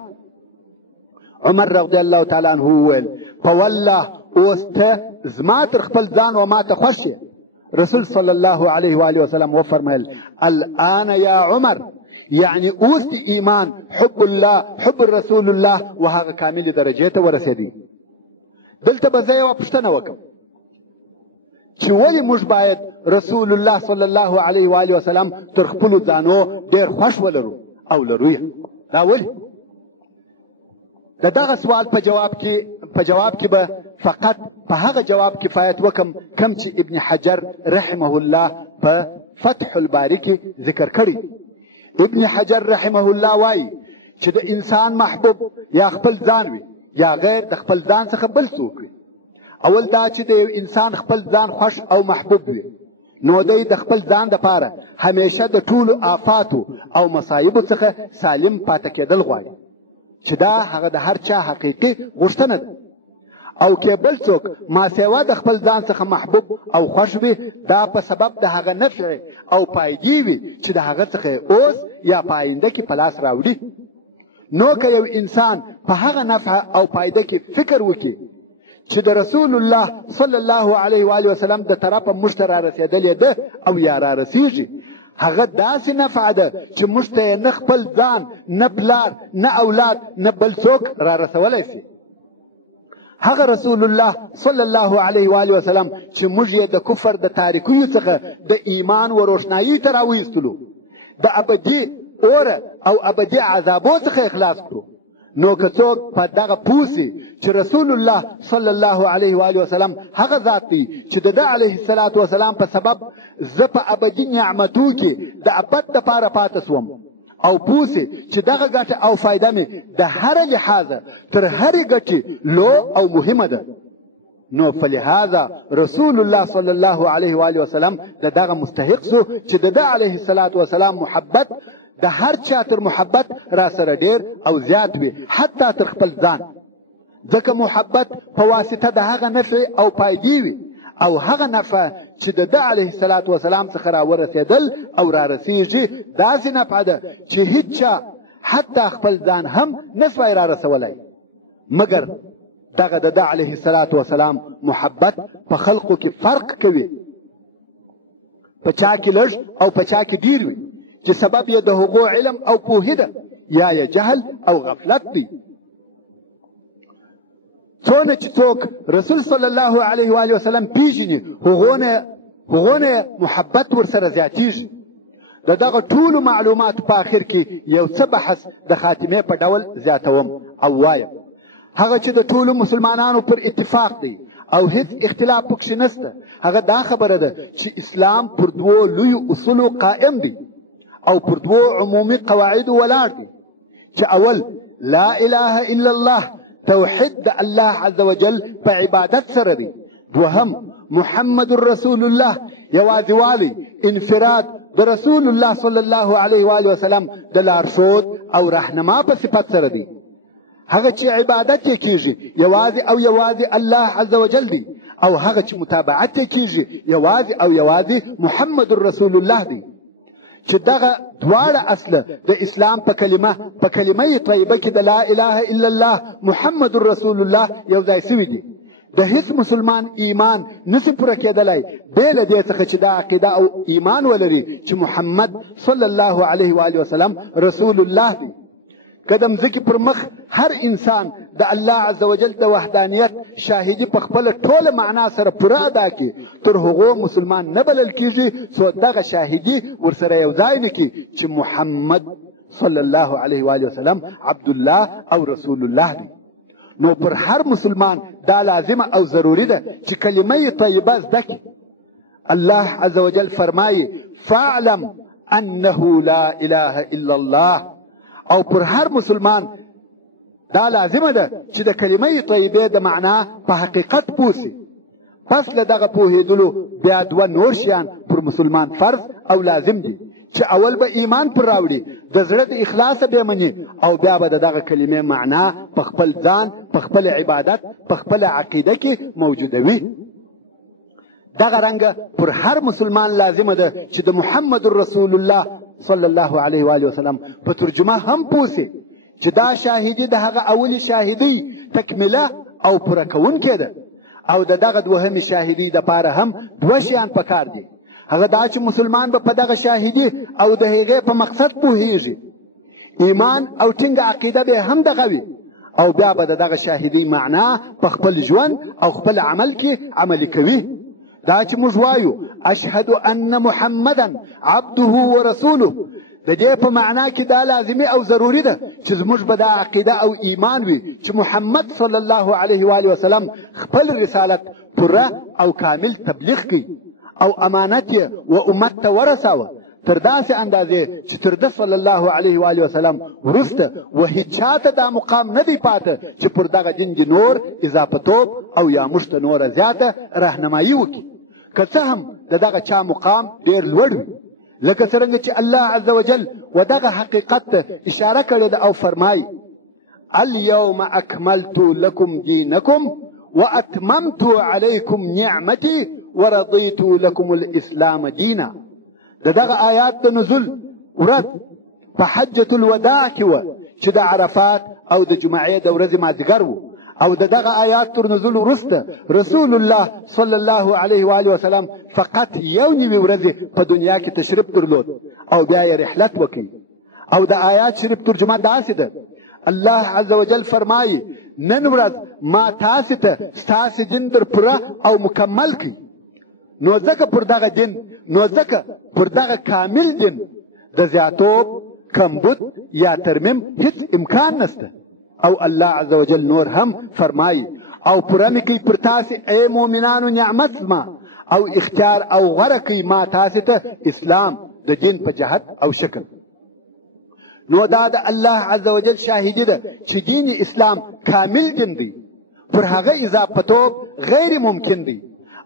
عمر رضی الله تعالی عنه وویل: په والله اوس ته زما تر خپل ځان و ما ته خوښ یې. رسول صلی الله علیه و آله وسلم وفرمایل: الآن یا عمر، یعنی اوس د ایمان حب الله حب رسول الله و هغه کاملې درجې ته ورسېدی. دلته به زه یوه پوښتنه وکړم چې ولې موږ باید رسول الله صلی الله علیه و آله وسلم تر خپلو ځانو ډېر خوښ ولرو او لرو یې؟ دا ولې؟ د دغه سوال په جواب کې به فقط په هغه جواب کفایت وکم کم چې ابن حجر رحمه الله په فتح الباری کې ذکر کړی. ابن حجر رحمه الله وایي چې د انسان محبوب یا خپل ځان وي یا غیر د خپل ځان څخه بل څوک وي. اول دا چې د یو انسان خپل ځان خوښ او محبوب وي نو دی د خپل ځان دپاره همیشه د ټولو آفاتو او مصایبو څخه سالم پاتې کېدل غواړي چې دا هغه د هر چا حقیقي غوښتنه ده. او کې بل څوک ما سیوا د خپل ځان څخه محبوب او خوښ وي دا په سبب د هغه نفع او پایدې وي چې د هغه څخه اوس یا په آینده کې په لاس راوړي. نو که یو انسان په هغه نفع او پایده کې فکر وکړي چې د رسول الله صلی الله علیه و آله وسلم د طرفه موږ ته را رسېدلې ده او یا را رسېږي هغه داسې نفع ده چې موږ ته یې نه خپل ځان نه پلار نه اولاد نه بل څوک را رسولی شي. هغه رسول الله صلی الله علیه و آله وسلم چې موږ یې د کفر د تاریکیو څخه د ایمان و روښنایي ته راویستلو د ابدي اوره او ابدي عذابو څخه اخلاص کړو. نو که څوک په دغه پوسي چې رسول الله صلی الله علیه و آله وسلم هغه ذات دی چې د ده علیه الصلاة وسلام په سبب زه په ابدي نعمتو کې د ابد دپاره پاته سوم او پوسي چې دغه ګټه او فایده مې د هر لحاظه تر هرې ګټې لو او مهمه ده نو فلهذا رسول الله صلی الله علیه و آله وسلم دغه مستحق سو چې د علیه الصلاۃ والسلام محبت د هر چا تر محبت را سره ډیر او زیات وي، حتی تر خپل ځان. ځکه محبت په واسطه د هغه نفع او فایدې وي، او هغه نفع چې د علیه الصلاۃ والسلام څخه را ورسېدل او را رسیږي داسې نفع ده چې هیڅ چا حتی خپل ځان هم نسوای را رسولی، مګر دغه د علیه الصلاۃ والسلام محبت په خلقو کې فرق کوي، په چا کې لږ او په چا کې ډیر وي، چې سبب یې د هغو علم او پوهې ده یا یې جهل او غفلت دی. څونه چې څوک رسول صلی الله علیه و آله وسلم پیژني هغو نه محبت ورسره زیاتیږي. د دغه ټولو معلوماتو په آخر کې یو څه بحث د خاتمې په ډول زیاتوم او وایم. هغه چې د ټولو مسلمانانو پر اتفاق دی او هیڅ اختلاف پکښې نشته، هغه دا خبره ده چې اسلام پر دوو لویو اصولو قائم دی او پر دوو عمومي قواعدو ولاړ دی، چې اول لا اله الا الله توحید د الله عز وجل په عبادت سره دی، دوهم محمد رسول الله یوازیوالی انفراد د رسول الله صلی الله علیه و آله وسلم د لارښود او رهنما په صفت سره دی. هغه چې عبادت یې کیږي یوازې او یوازې الله عز وجل دی، او هغه چې متابعت یې کیږي یوازې او یوازې محمد رسول الله دی. چې دغه دواړه اصله د اسلام په کلمه طیبه کې د لا اله الا الله محمد رسول الله یو ځای سوي دي. د هیڅ مسلمان ایمان نشي پوره کېدلی بې له دې څخه چې دا عقیده او ایمان ولري چې محمد صلی الله علیه و آله وسلم رسول الله دی. که د مځکې پر مخ هر انسان د الله عز وجل د وحدانیت شاهدي په خپله ټوله معنا سره پوره ادا کړي، تر هغو مسلمان نه بلل کېږي څو دغه شاهدي ورسره یو ځای نه کړي چې محمد صلی الله علیه و آله وسلم عبدالله او رسول الله دی. نو پر هر مسلمان دا لازمه او ضروري ده چې کلمه طیبه زده کړي. الله عز وجل فرمایي فاعلم انه لا اله الا الله، او پر هر مسلمان دا لازمه ده چې د کلمه طیبه د معنا په حقیقت پوسی. پس له دغه پوهېدلو بیا دوه نور شیان پر مسلمان فرض او لازم دي، چې اول به ایمان پر راوړي، د زړه د اخلاص به مني، او بیا به دغه کلمې معنا په خپل ځان، په خپل عبادت، په خپل عقیده کې موجوده وي. دغه رنګه پر هر مسلمان لازمه ده چې د محمد رسول الله صلی الله علیه و آله وسلم په ترجمه هم پوسی، چې دا شاهدی د هغه اولی شاهدی تکمله او پوره کوونکې ده، او د دغه دوهمې شاهدی دپاره هم دوه شیان پکار دي. هغه دا چې مسلمان به په دغه شاهدی او د هغې په مقصد پوهیږي، ایمان او ټینګه عقیده به هم دغه وي، او بیا به د دغه شاهدی معنا په خپل ژوند او خپل عمل کې عملي کوي. دا چې موږ وایو اشهد ان محمدا عبده ورسوله، د دې په معنا کې دا لازمي او ضروري ده چې زموږ به دا عقیده او ایمان وي چې محمد صلی الله علیه و آله وسلم خپل رسالت پوره او کامل تبلیغ کړي او امانت یې و امت ته ورساوه، تر داسې اندازې چې تر ده صلی الله علیه و آله وسلم وروسته و هیچا ته دا مقام نه دی پاته چې پر دغه دین دې نور اضافه‌توب او یا موږ ته نوره زیاته رهنمایي وکړي، که څه هم د دغه چا مقام ډېر لوړ وي. لکه څرنګه چې الله عز وجل و دغه حقیقت ته اشاره کړې ده او فرمایي اليوم اکملت لکم دینکم واتممت علیکم نعمتي ورضیت لکم الاسلام دینا. د دغه آیات د نزول ورځ په حجة الوداع کې وه چې د عرفات او د جمعې د ورځې مازدیګر و، او د دغه آیات تر نزول وروسته رسول الله صلی الله علیه و آله وسلم فقط یو نوي ورځې په دنیا کې تشریف درلود او بیا یې رحلت وکړي. او د آیات شریف ترجمه داسې ده، الله عز وجل فرمایي نن ورځ ما تاسې ته ستاسې دین در پوره او مکمل کړي. نو ځکه پر دغه کامل دین د زیاتوب، کمبود یا ترمیم هیڅ امکان نشته. او الله عز وجل نور هم فرمایي او پوره مې کوي پر تاسې ای مؤمنانو نعمت زما، او اختیار او غوره کوي ما تاسې ته اسلام د دین په جهت او شکل. نو دا د الله عز وجل شاهدي ده چې دین اسلام کامل دین دی، پر هغه اضافتوب غیر ممکن دی.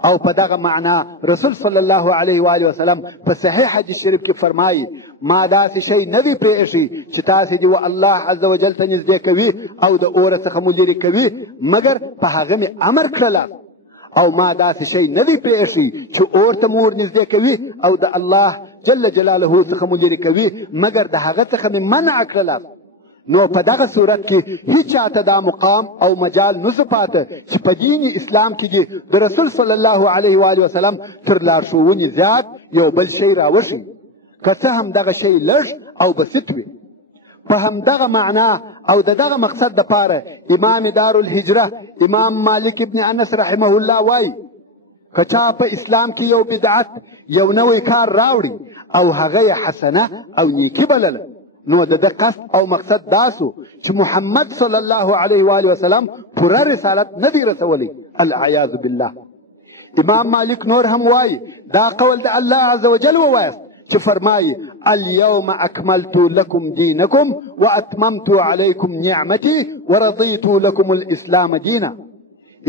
او په دغه معنا رسول صلی الله علیه و آله وسلم په صحیح حدیث شریف کې فرمایي ما داسې شی نه دی پرېښی چې تاسې دې و الله عز وجل ته نږدې کوي او د اوره څخه مو لرې کوي مګر په هغه مې امر کړله، او ما داسې شی نه دی پرېښی چې اور ته مو ور نږدې کوي او د الله جل جلاله څخه مو لرې کوي مګر د هغه څخه مې منع کړله. نو په دغه صورت کې هیڅ چاته دا مقام او مجال نسو پاته چې په دین اسلام کې د رسول صلی الله علیه و آله وسلم تر لارښوونې زیات یو بل شی راوشي، که څه هم دغه شی لږ او بسیط وي. په همدغه معنا او د دغه مقصد دپاره امام دارالهجره امام مالک ابن انس رحمه الله وایي که چا په اسلام کې یو بدعت یو نوی کار راوړي او هغه یې حسنه او نیکي بلله نو د قصد او مقصد داسو چې محمد صلی الله علیه و آله وسلم پوره رسالت نه دی رسولی، العیاذ بالله. امام مالک نور هم وایي دا قول د الله عز وجل ووایست چې فرمایي اليوم اکملت لکم دینکم واتممت علیکم نعمتي ورضیت لکم الاسلام دینا.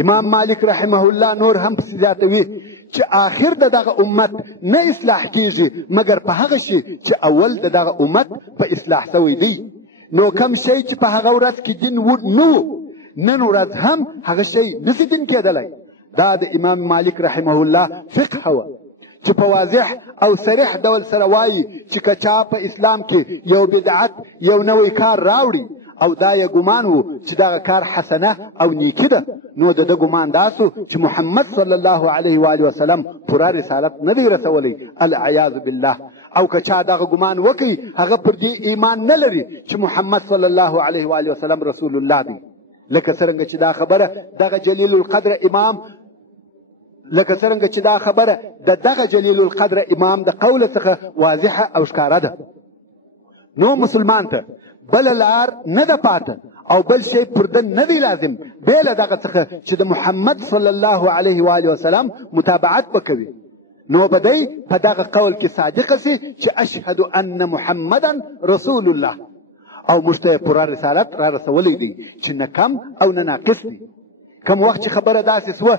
امام مالک رحمه الله نور هم زیاتوي چې آخر د دغه امت نه اصلاح کیږي مګر په هغه شي چې اول د دغه امت په اصلاح شوی دی. نو کم شی چې په هغه ورځ کې دین نو نن ورځ هم هغه شی نسی دین کېدلی. دا د امام مالک رحمه الله فقه و چې په واضح او صریح ډول سره وایي چې که چا په اسلام کې یو بدعت یو نوی کار راوړي او دا یې ګمان و چې دغه کار حسنه او نیکي ده نو د ده ګمان داسو چې محمد صلی الله علیه و آله وسلم پوره رسالت نه دی رسولی، العیاذ بالله. او که چا دغه ګمان وکړي هغه پر دې ایمان نه لري چې محمد صلی الله علیه و آله وسلم رسول الله دی. لکه څرنګه چې دا خبره دغه جلیل القدر امام د قوله څخه واضحه او ښکاره ده. نو مسلمان ته بل لار نه ده پاته او بل شی پر ده نه دی لازم بې له دغه څخه چې د محمد صلی الله علیه و آله وسلم متابعت وکوي. نو به دی په دغه قول کې صادقه سي چې اشهد ان محمدا رسول الله او موږ ته پوره رسالت را رسولی دی چې نه کم او نه ناقص دی. کم وخت چې خبره داسې سوه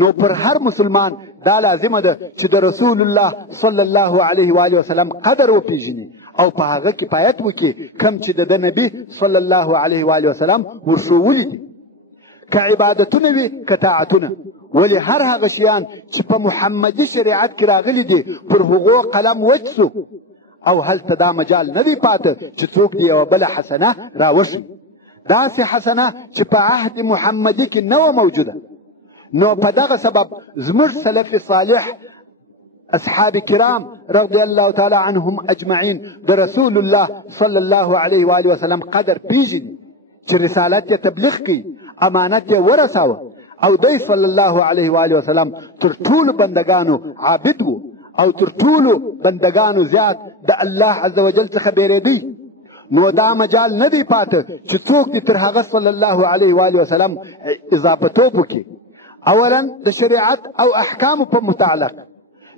نو پر هر مسلمان دا لازمه ده چې د رسول الله صلی الله علیه و آله وسلم قدر وپېژني او په هغه کفایت وکړي کم چې د نبی صلی الله علیه و آله وسلم ورښوولي دي، که عبادتونه وي که طاعتونه. ولې هر هغه شیان چې په محمدي شریعت کې راغلي دي پر هغو قلم وچ سو او هلته دا مجال نه دی پاته چې څوک دې یوه بله حسنه راوښي، داسې حسنه چې په عهد محمدي کې نه وه موجوده. نو په دغه سبب زموږ سلف صالح اصحاب کرام رضی الله تعالی عنهم اجمعین د رسول الله صلی الله علیه و آله وسلم قدر پیژني چې رسالت یې تبلیغ کړي، امانت یې ورساوه او دی صلی الله علیه و آله وسلم تر ټولو بندگانو عابد و او تر ټولو بندگانو زیات د الله عز وجل څخه بیریدی. نو دا مجال نه دی پاته چې څوک دې تر هغه صلی الله علیه و آله وسلم اضافتوب وکړي. اولا د شریعت او احکامو په متعلق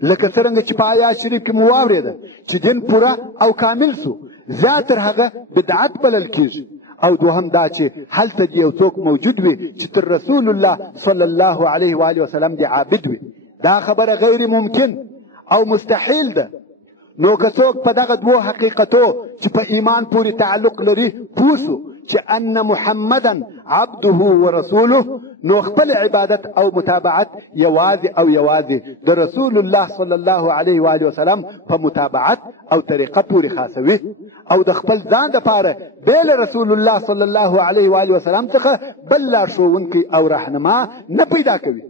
لکه څرنګه چې په آیات شریف کې مو واورېده چې دین پوره او کامل سو زیات تر هغه بدعت بلل کېږي. او دوهم دا چې هلته دې یو څوک موجود وي چې تر رسول الله صلی الله علیه و آله وسلم دې عابد وي، دا خبره غیر ممکن او مستحیل ده. نو که څوک په دغه دوو حقیقتو چې په ایمان پورې تعلق لري پوه سو چې ان محمدا عبده ورسوله نو خپل عبادت او متابعت یوازې او یوازې د رسول الله صلی الله علیه و آله وسلم په متابعت او طریقه پورې خاصوي او د خپل ځان دپاره بې له رسول الله صلی الله علیه و آله وسلم څخه بل لارښوونکی او رهنما نه پیدا کوي.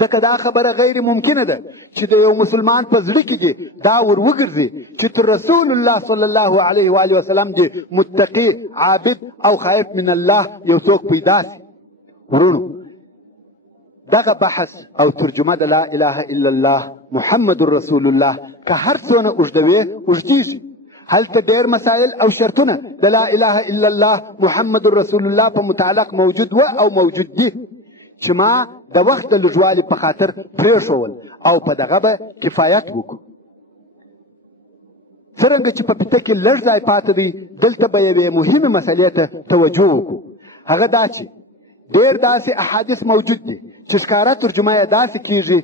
ځکه دا خبره غیر ممکنه ده چې د یو مسلمان په زړه کې دا ور وګرځي چې تر رسول الله صلی الله علیه و آله وسلم دې متقی عابد او خائف من الله یو څوک پیدا سي. ورونو دغه بحث او ترجمه د لا اله الا الله محمد رسول الله که هر څونه اوږدوي اوږدیږي. هلته ډېر مسائل او شرطونه د لا اله الا الله محمد رسول الله په متعلق موجود و او موجود دي چې ما د وخت د لږوالي په خاطر پرېښول او په دغه به کفایت وکړو. څرنګه چې په پیته کې لږ ځای پاته دی دلته به یوې مهمې مسلې ته توجه وکړو، هغه دا چې ډېر داسې احادیث موجود دي چې ښکاره ترجمه یې داسې کېږي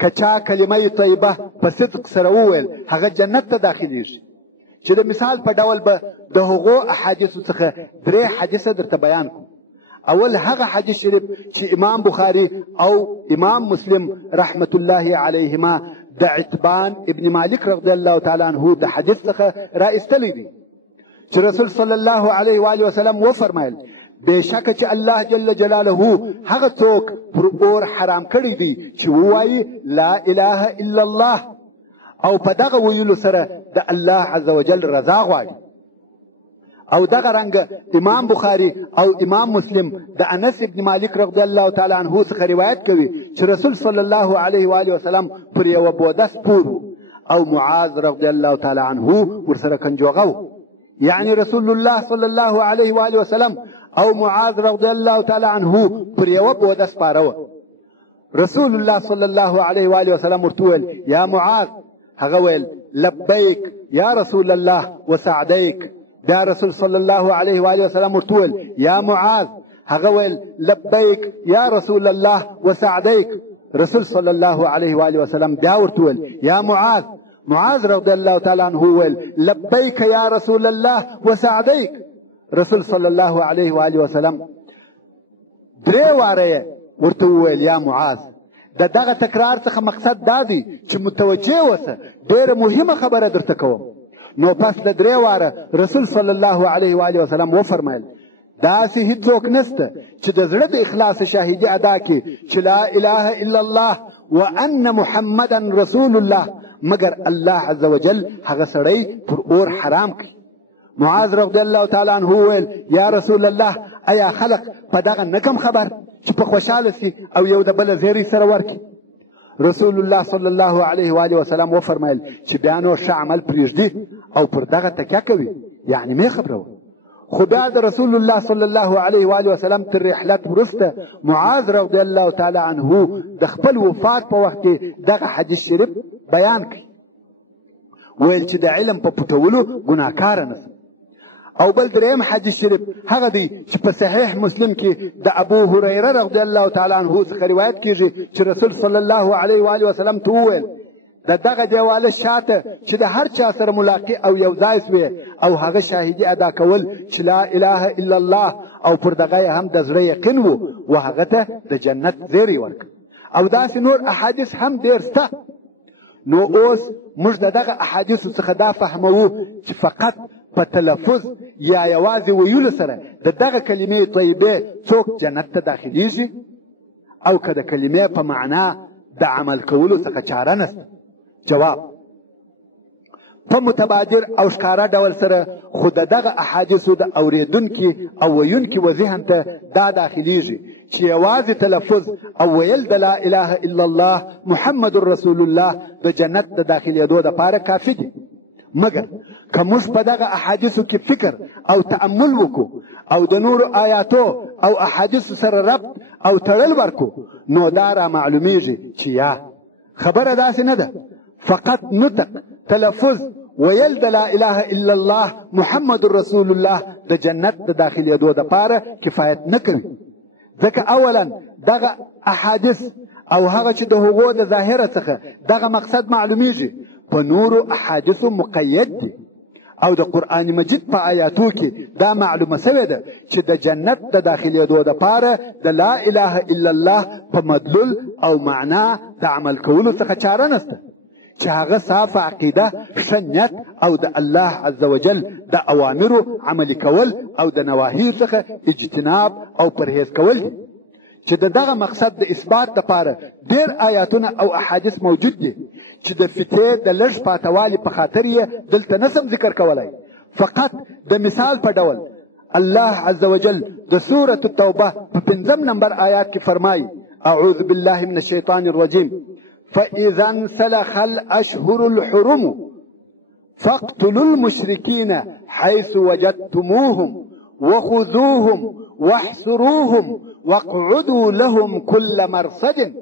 که چا کلمه طیبه په صدق سره وویل هغه جنت ته داخلیږي. چې د مثال په ډول به د هغو احادیثو څخه 3 حدیثه درته بیان کړو. اول هغه حدیث شریف چې امام بخاري او امام مسلم رحمت الله علیهما د عتبان ابن مالک رضی الله تعالی عنه د حدیث څخه را ایستلی دي چې رسول صلی الله علیه و آله وسلم وفرمایل بېشکه چې الله جل جلاله هغه څوک پر اور حرام کړی دی چې ووایي لا اله الا الله او په دغه ویلو سره د الله عز وجل رضا غواړي. او دغه رنګ امام بخاري او امام مسلم د انس ابن مالک رضی الله تعالی عنه څخه روایت کوي چې رسول صلی الله علیه و آله وسلم پر یو بوده سپور او معاذ رضی الله تعالی عنه ورسره کنجوغه، یعنی رسول الله صلی الله علیه و آله وسلم او معاذ رضی الله تعالی عنه پر یو بوده سپاره. رسول الله صلی الله علیه و آله وسلم ورته ویل یا معاذ، هغه ویل لبیک یا رسول الله وسعدیک. دا رسول صلی الله علیه و آله وسلم ورته ویل یا معاذ، هغه ویل لبیک یا رسول الله وسعدیک. رسول صلی الله علیه و آله وسلم بیا ورته ویل یا معاذ. معاذ رضی الله تعالی عنه ویل لبیک یا رسول الله وسعدیک. رسول صلی الله علیه و آله وسلم 3 واره ورته ویل یا معاذ. د دغه تکرار څخه مقصد دا دی چې متوجه اوسه، ډېره مهمه خبره درته کوم. نو پس له 3 واره رسول صلی الله علیه و آله وسلم وفرمایل داسې هیڅوک نسته چې د زړه د اخلاص شاهدي ادا کړي چې لا اله الا الله وان محمدا رسول الله، مگر الله عز وجل هغه سړی پر اور حرام کړي. معاذ رضی الله تعالی عنه ویل یا رسول الله، ایا خلق په دغه نکم خبر چې په خوشاله سي او یو د بل زیری سره ورکړي؟ رسول الله صلی الله علیه و آله وسلم وفرمایل چې بیا نو ښه عمل پرېږدي او پر دغه تکیه کوي، یعنی مې خبره. خو بیا د رسول الله صلی الله علیه و آله وسلم تر رحلت وروسته معاذ رضی الله تعالی عنه د خپل وفات په وخت کې دغه حدیث شریف بیان کړي، ویل چې د علم په پټولو ګناهکاره نسم. او بل 3 حدیث شریف هغه دی چې په صحیح مسلم کې د ابو هريره رضی الله تعالی عنه څخه روایت کیږي چې رسول صلی الله علیه و آله وسلم ته وویل دغه دیواله شاته چې د هر چا سره ملاقات او یو ځای سوی او هغه شاهدی ادا کول چې لا اله الا الله او پر دغه هم د زړه یقین وو او هغه ته د جنت زیری ورک. او داسې نور احادیث هم ډیر شته. نو اوس موږ دغه احادیث څخه دا فهمو چې فقط په تلفظ یا یوازې ویلو سره د دغه کلمې طیبه څوک جنت ته داخليږي او که د کلمې په معنا د عمل کولو څخه چاره نشته. جواب: په متبادر او ښکاره ډول سره خو دغه احادیثو د اوریدونکي او ویونکي وذهن ته دا داخليږي چې یوازې تلفظ او ویل د لا اله الا الله محمد رسول الله د جنت د داخليدو لپاره کافي دي. مګر که موږ په دغه احادیثو کې فکر او تأمل وکړو او د نورو آیاتو او احادیثو سره ربط او تړل ورکړو نو دا را معلومیږي چې یا خبره داسې نه ده فقط نطق تلفظ ویل د لا اله الا الله محمد رسول الله د جنت د داخليدو لپاره کفایت نه کوي. ځکه اولا دغه احادیث او هغه چې د هغو د ظاهره څخه دغه مقصد معلومیږي په نورو احادیثو مقید دي او د قرآن مجید په آیاتو کې دا معلومه سوې ده چې د جنت د داخليدو لپاره د لا اله الا الله په مدلول او معنا د عمل کولو څخه چاره نشته چې هغه صاف عقیده، ښه نیت او د الله عز وجل د اوامرو عملي کول او د نواهیو څخه اجتناب او پرهیز کول دي. چې دغه مقصد د اثبات لپاره ډېر آیاتونه او احادیث موجود دي چې د فتې د لږ پاتوالي په خاطر یې دلته نسم ذکر کولای. فقط د مثال په ډول الله عز وجل د سورة التوبه په 5 نمبر آیات کې فرمایي: اعوذ بالله من الشیطان الرجیم فإذا انسلخ الأشهر الحرم فاقتلوا المشركين حيث وجدتموهم وخذوهم واحصروهم واقعدوا لهم كل مرصد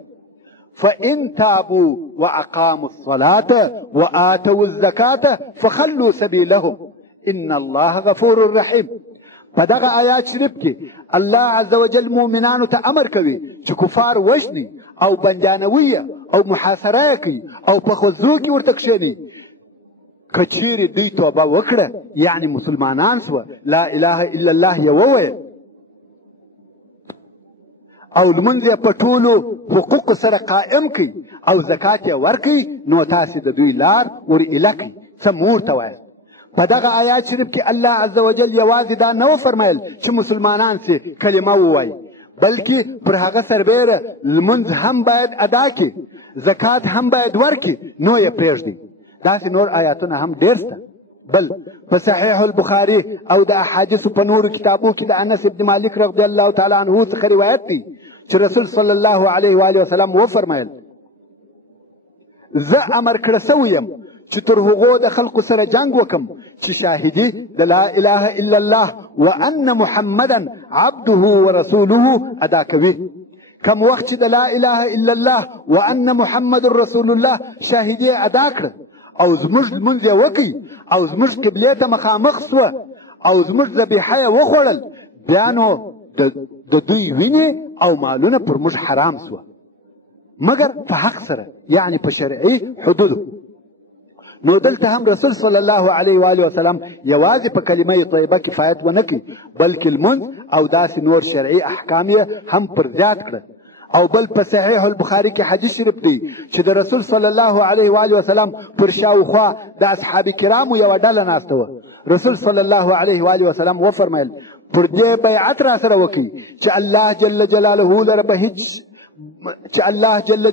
فإن تابوا وأقاموا الصلاة وآتوا الزكاة فخلوا سبيلهم إن الله غفور رحيم. په دغه آیات شریف کې الله عز وجل مؤمنانو ته امر کوي چې کفار وژني او بندیانوي او محاصره کوي او په خوځو کې ورته کښېني. که چیرې دوی توبه وکړه یعنی مسلمانان سوه، لا اله الا الله یې وویل او لمونځ یې په ټولو حقوقو سره قائم کړي او زکات یې ورکړي، نو تاسې د دوی لار ور ایله کړئ. څه مور ته وایاست؟ په دغه آیات شریف کې الله عز وجل یوازې دا نه وفرمایل چې مسلمانان سي کلمه ووایي، بلکې پر هغه سربیره لمونځ هم باید ادا کړي، زکات هم باید ورکړي، نو یې پرېږدي. داسې نور آیاتونه هم ډېر شته. بل په صحیح البخاري او د احادیثو په نورو کتابو کې د انس بن مالک رضی الله تعالی عنه څخه روایت دی چې رسول صلی الله علیه و آله وسلم وفرمایل زه امر کړی سوی یم چې تر هغو د خلقو سره جنګ وکم چې شاهدي د لا اله الا الله وان محمدا عبده ورسوله ادا کوي. کم وخت چې د لا اله الا الله وان محمد رسول الله شاهدي ادا کړ او زموږ لمونځ یې وکړي او زموږ قبلې ته مخامخ سوه او زموږ ذبیحه یې وخوړل، بیا نو د دوی وینې او مالونه پر موږ حرام سوه، مګر په حق سره یعنی په شرعي حدودو. نو دلته هم رسول صلی الله علیه و آله وسلم یوازې په کلمه طیبه کفایت ونه کړي، بلکې لمونځ او داسې نور شرعي احکام یې هم پر زیات کړه. او بل په صحیح البخاري کې حدیث شریف دی چې د رسول صلی الله علیه و آله وسلم پر شاوخوا د اصحاب کرامو یوه ډله ناسته وه. رسول صلی الله علیه و آله وسلم وفرمایل پر دې بیعت را سره وکړي چې الله جل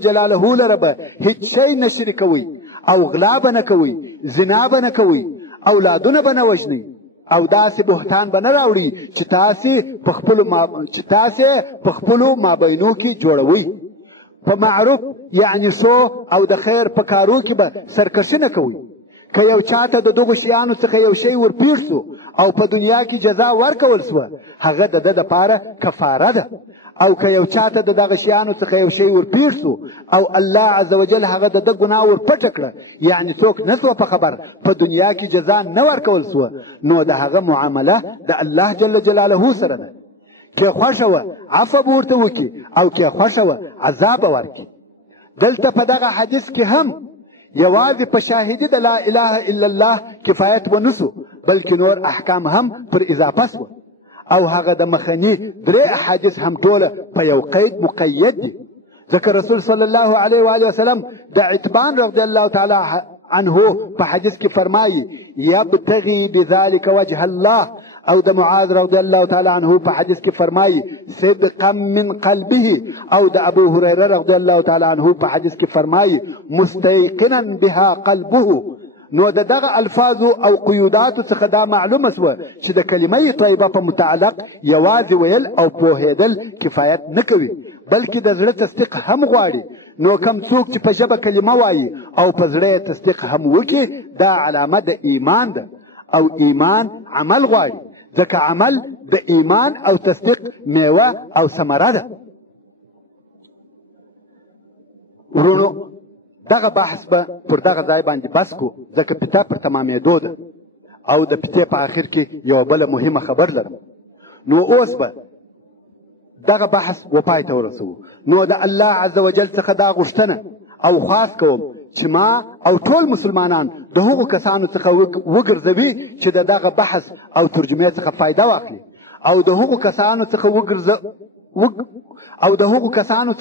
جلاله لره به هیڅ شی نه شریکوي او غلا به نه کوئ، زنا به نه کوئ، اولادونه به نه وژنئ او داسې بهتان به نه راوړي چې تاسې په خپلو مابینو کې جوړوئ. په معروف یعنی سو او د خیر په کارو کې به سرکشي نه کوئ. که یو چاته د دغو شیانو څخه یو شی ورپېښ سو او په دنیا کې جزا ورکول سوه، هغه د ده دپاره کفاره ده. او که یو چاته د دغه شیانو څخه یو شی ورپېښ سو او الله عز وجل هغه د ده ګناه ورپټه کړه یعنی څوک نه سوه په خبر، په دنیا کې جزا نه ورکول سوه، نو د هغه معامله د الله جل جلاله سره ده. که خوښه وه عفو به ورته وکړي او که خوښه وه عذاب به ورکړي. دلته په دغه حدیث کې هم یوازې په شاهدي د لا اله الا الله کفایت ونه سو، بلکې نور احکام هم پر اضافه سوه او هغه د مخنی درې احادیث هم ټوله په یو قید مقید دي. ځکه رسول صلی الله علیه و آله وسلم د عتبان رضی الله تعالی عنه په حدیث کې فرمایي یبتغي بذلك وجه الله، او د معاذ رضی الله تعالی عنه په حدیث کې فرمایي صدقا من قلبه، او د ابو هريره رضی الله تعالی عنه په حدیث کې فرمایي مستيقنا بها قلبه. نو د دغه الفاظو او قیوداتو څخه دا معلومه سوه چې د کلمه طیبه په متعلق یوازې ویل او پوهېدل کفایت نه کوي، بلکې د زړه تصدیق هم غواړي. نو کم څوک چې په ژبه کلمه وایي او په زړه یې تصدیق هم وکړي، دا علامه د ایمان ده او ایمان عمل غواړي، ځکه عمل د ایمان او تصدیق میوه او ثمره ده. ورونو دغه بحث به پر دغه ځای باندې بس کو، ځکه پته پر تمامېدو ده او د پتې په آخر کې یوه بله مهمه خبر لرم. نو اوس به دغه بحث وپای ته ورسوو. نو د الله عز وجل څخه دا غوښتنه او خواست کوم چې ما او ټول مسلمانان د هغو کسانو څخه وګرځوي چې د دغه بحث او ترجمې څخه فایده واخلي او د هغو کسانو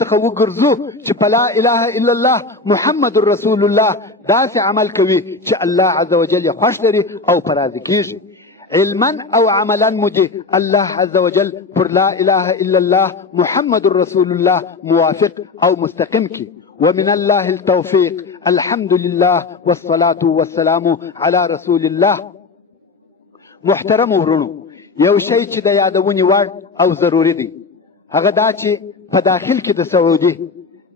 څخه وګرځو چې په لا اله الا الله محمد رسول الله داسې عمل کوي چې الله عز وجل یې خوښ لري او په راضي کېږي. علما او عملا مجي الله عز وجل پر لا اله الا الله محمد رسول الله موافق او مستقم کی. ومن الله التوفيق. الحمد لله والصلاة والسلام على رسول الله. محترم ورونو، یو شی چې د یادونې وړ او ضروري دی هغه دا چې په داخل کې د سعودي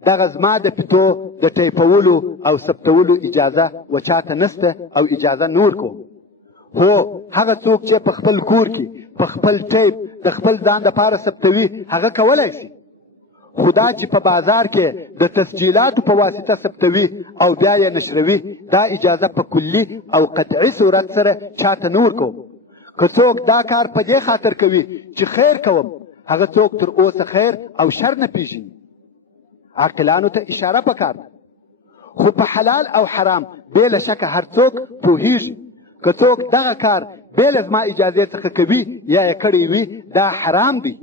دغه زما د پتو د ټیپولو او ثبتولو اجازه و چاته نسته او اجازه نور کوم. هو هغه څوک چې په خپل کور کې په خپل ټیپ د خپل ځان دپاره ثبتوي هغه کولی شي، خدا چې په بازار کې د تسجیلاتو په واسطه ثبتوي او بیا یې نشروي، دا اجازه په کلي او قطعي صورت سره چاته نور کوم. که څوک دا کار په دې خاطر کوي چې خیر کوم، هغه څوک تر اوسه خیر او شر نه پیژني. عاقلانو ته اشاره پکار ده. خو په حلال او حرام بې له شکه هر څوک پوهیږي. که څوک دغه کار بې له زما اجازې څخه کوي یا یې کړی وي دا حرام دی،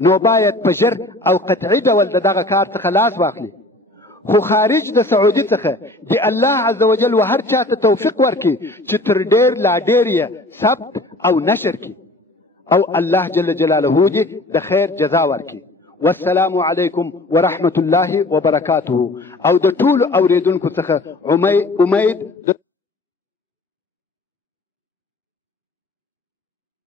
نو باید په ژر او قطعي ډول د دغه کار څخه لاس واخلي. خو خارج د سعودي څخه د الله عز وجل و هر چا ته توفیق ورکړي چې تر ډېر لا ډېر یې ثبت او نشر کړي، او الله جل جلاله دې د خیر جزا ورکړي. والسلام علیکم ورحمة الله وبرکاته. او د ټولو اوریدونکو څخه امید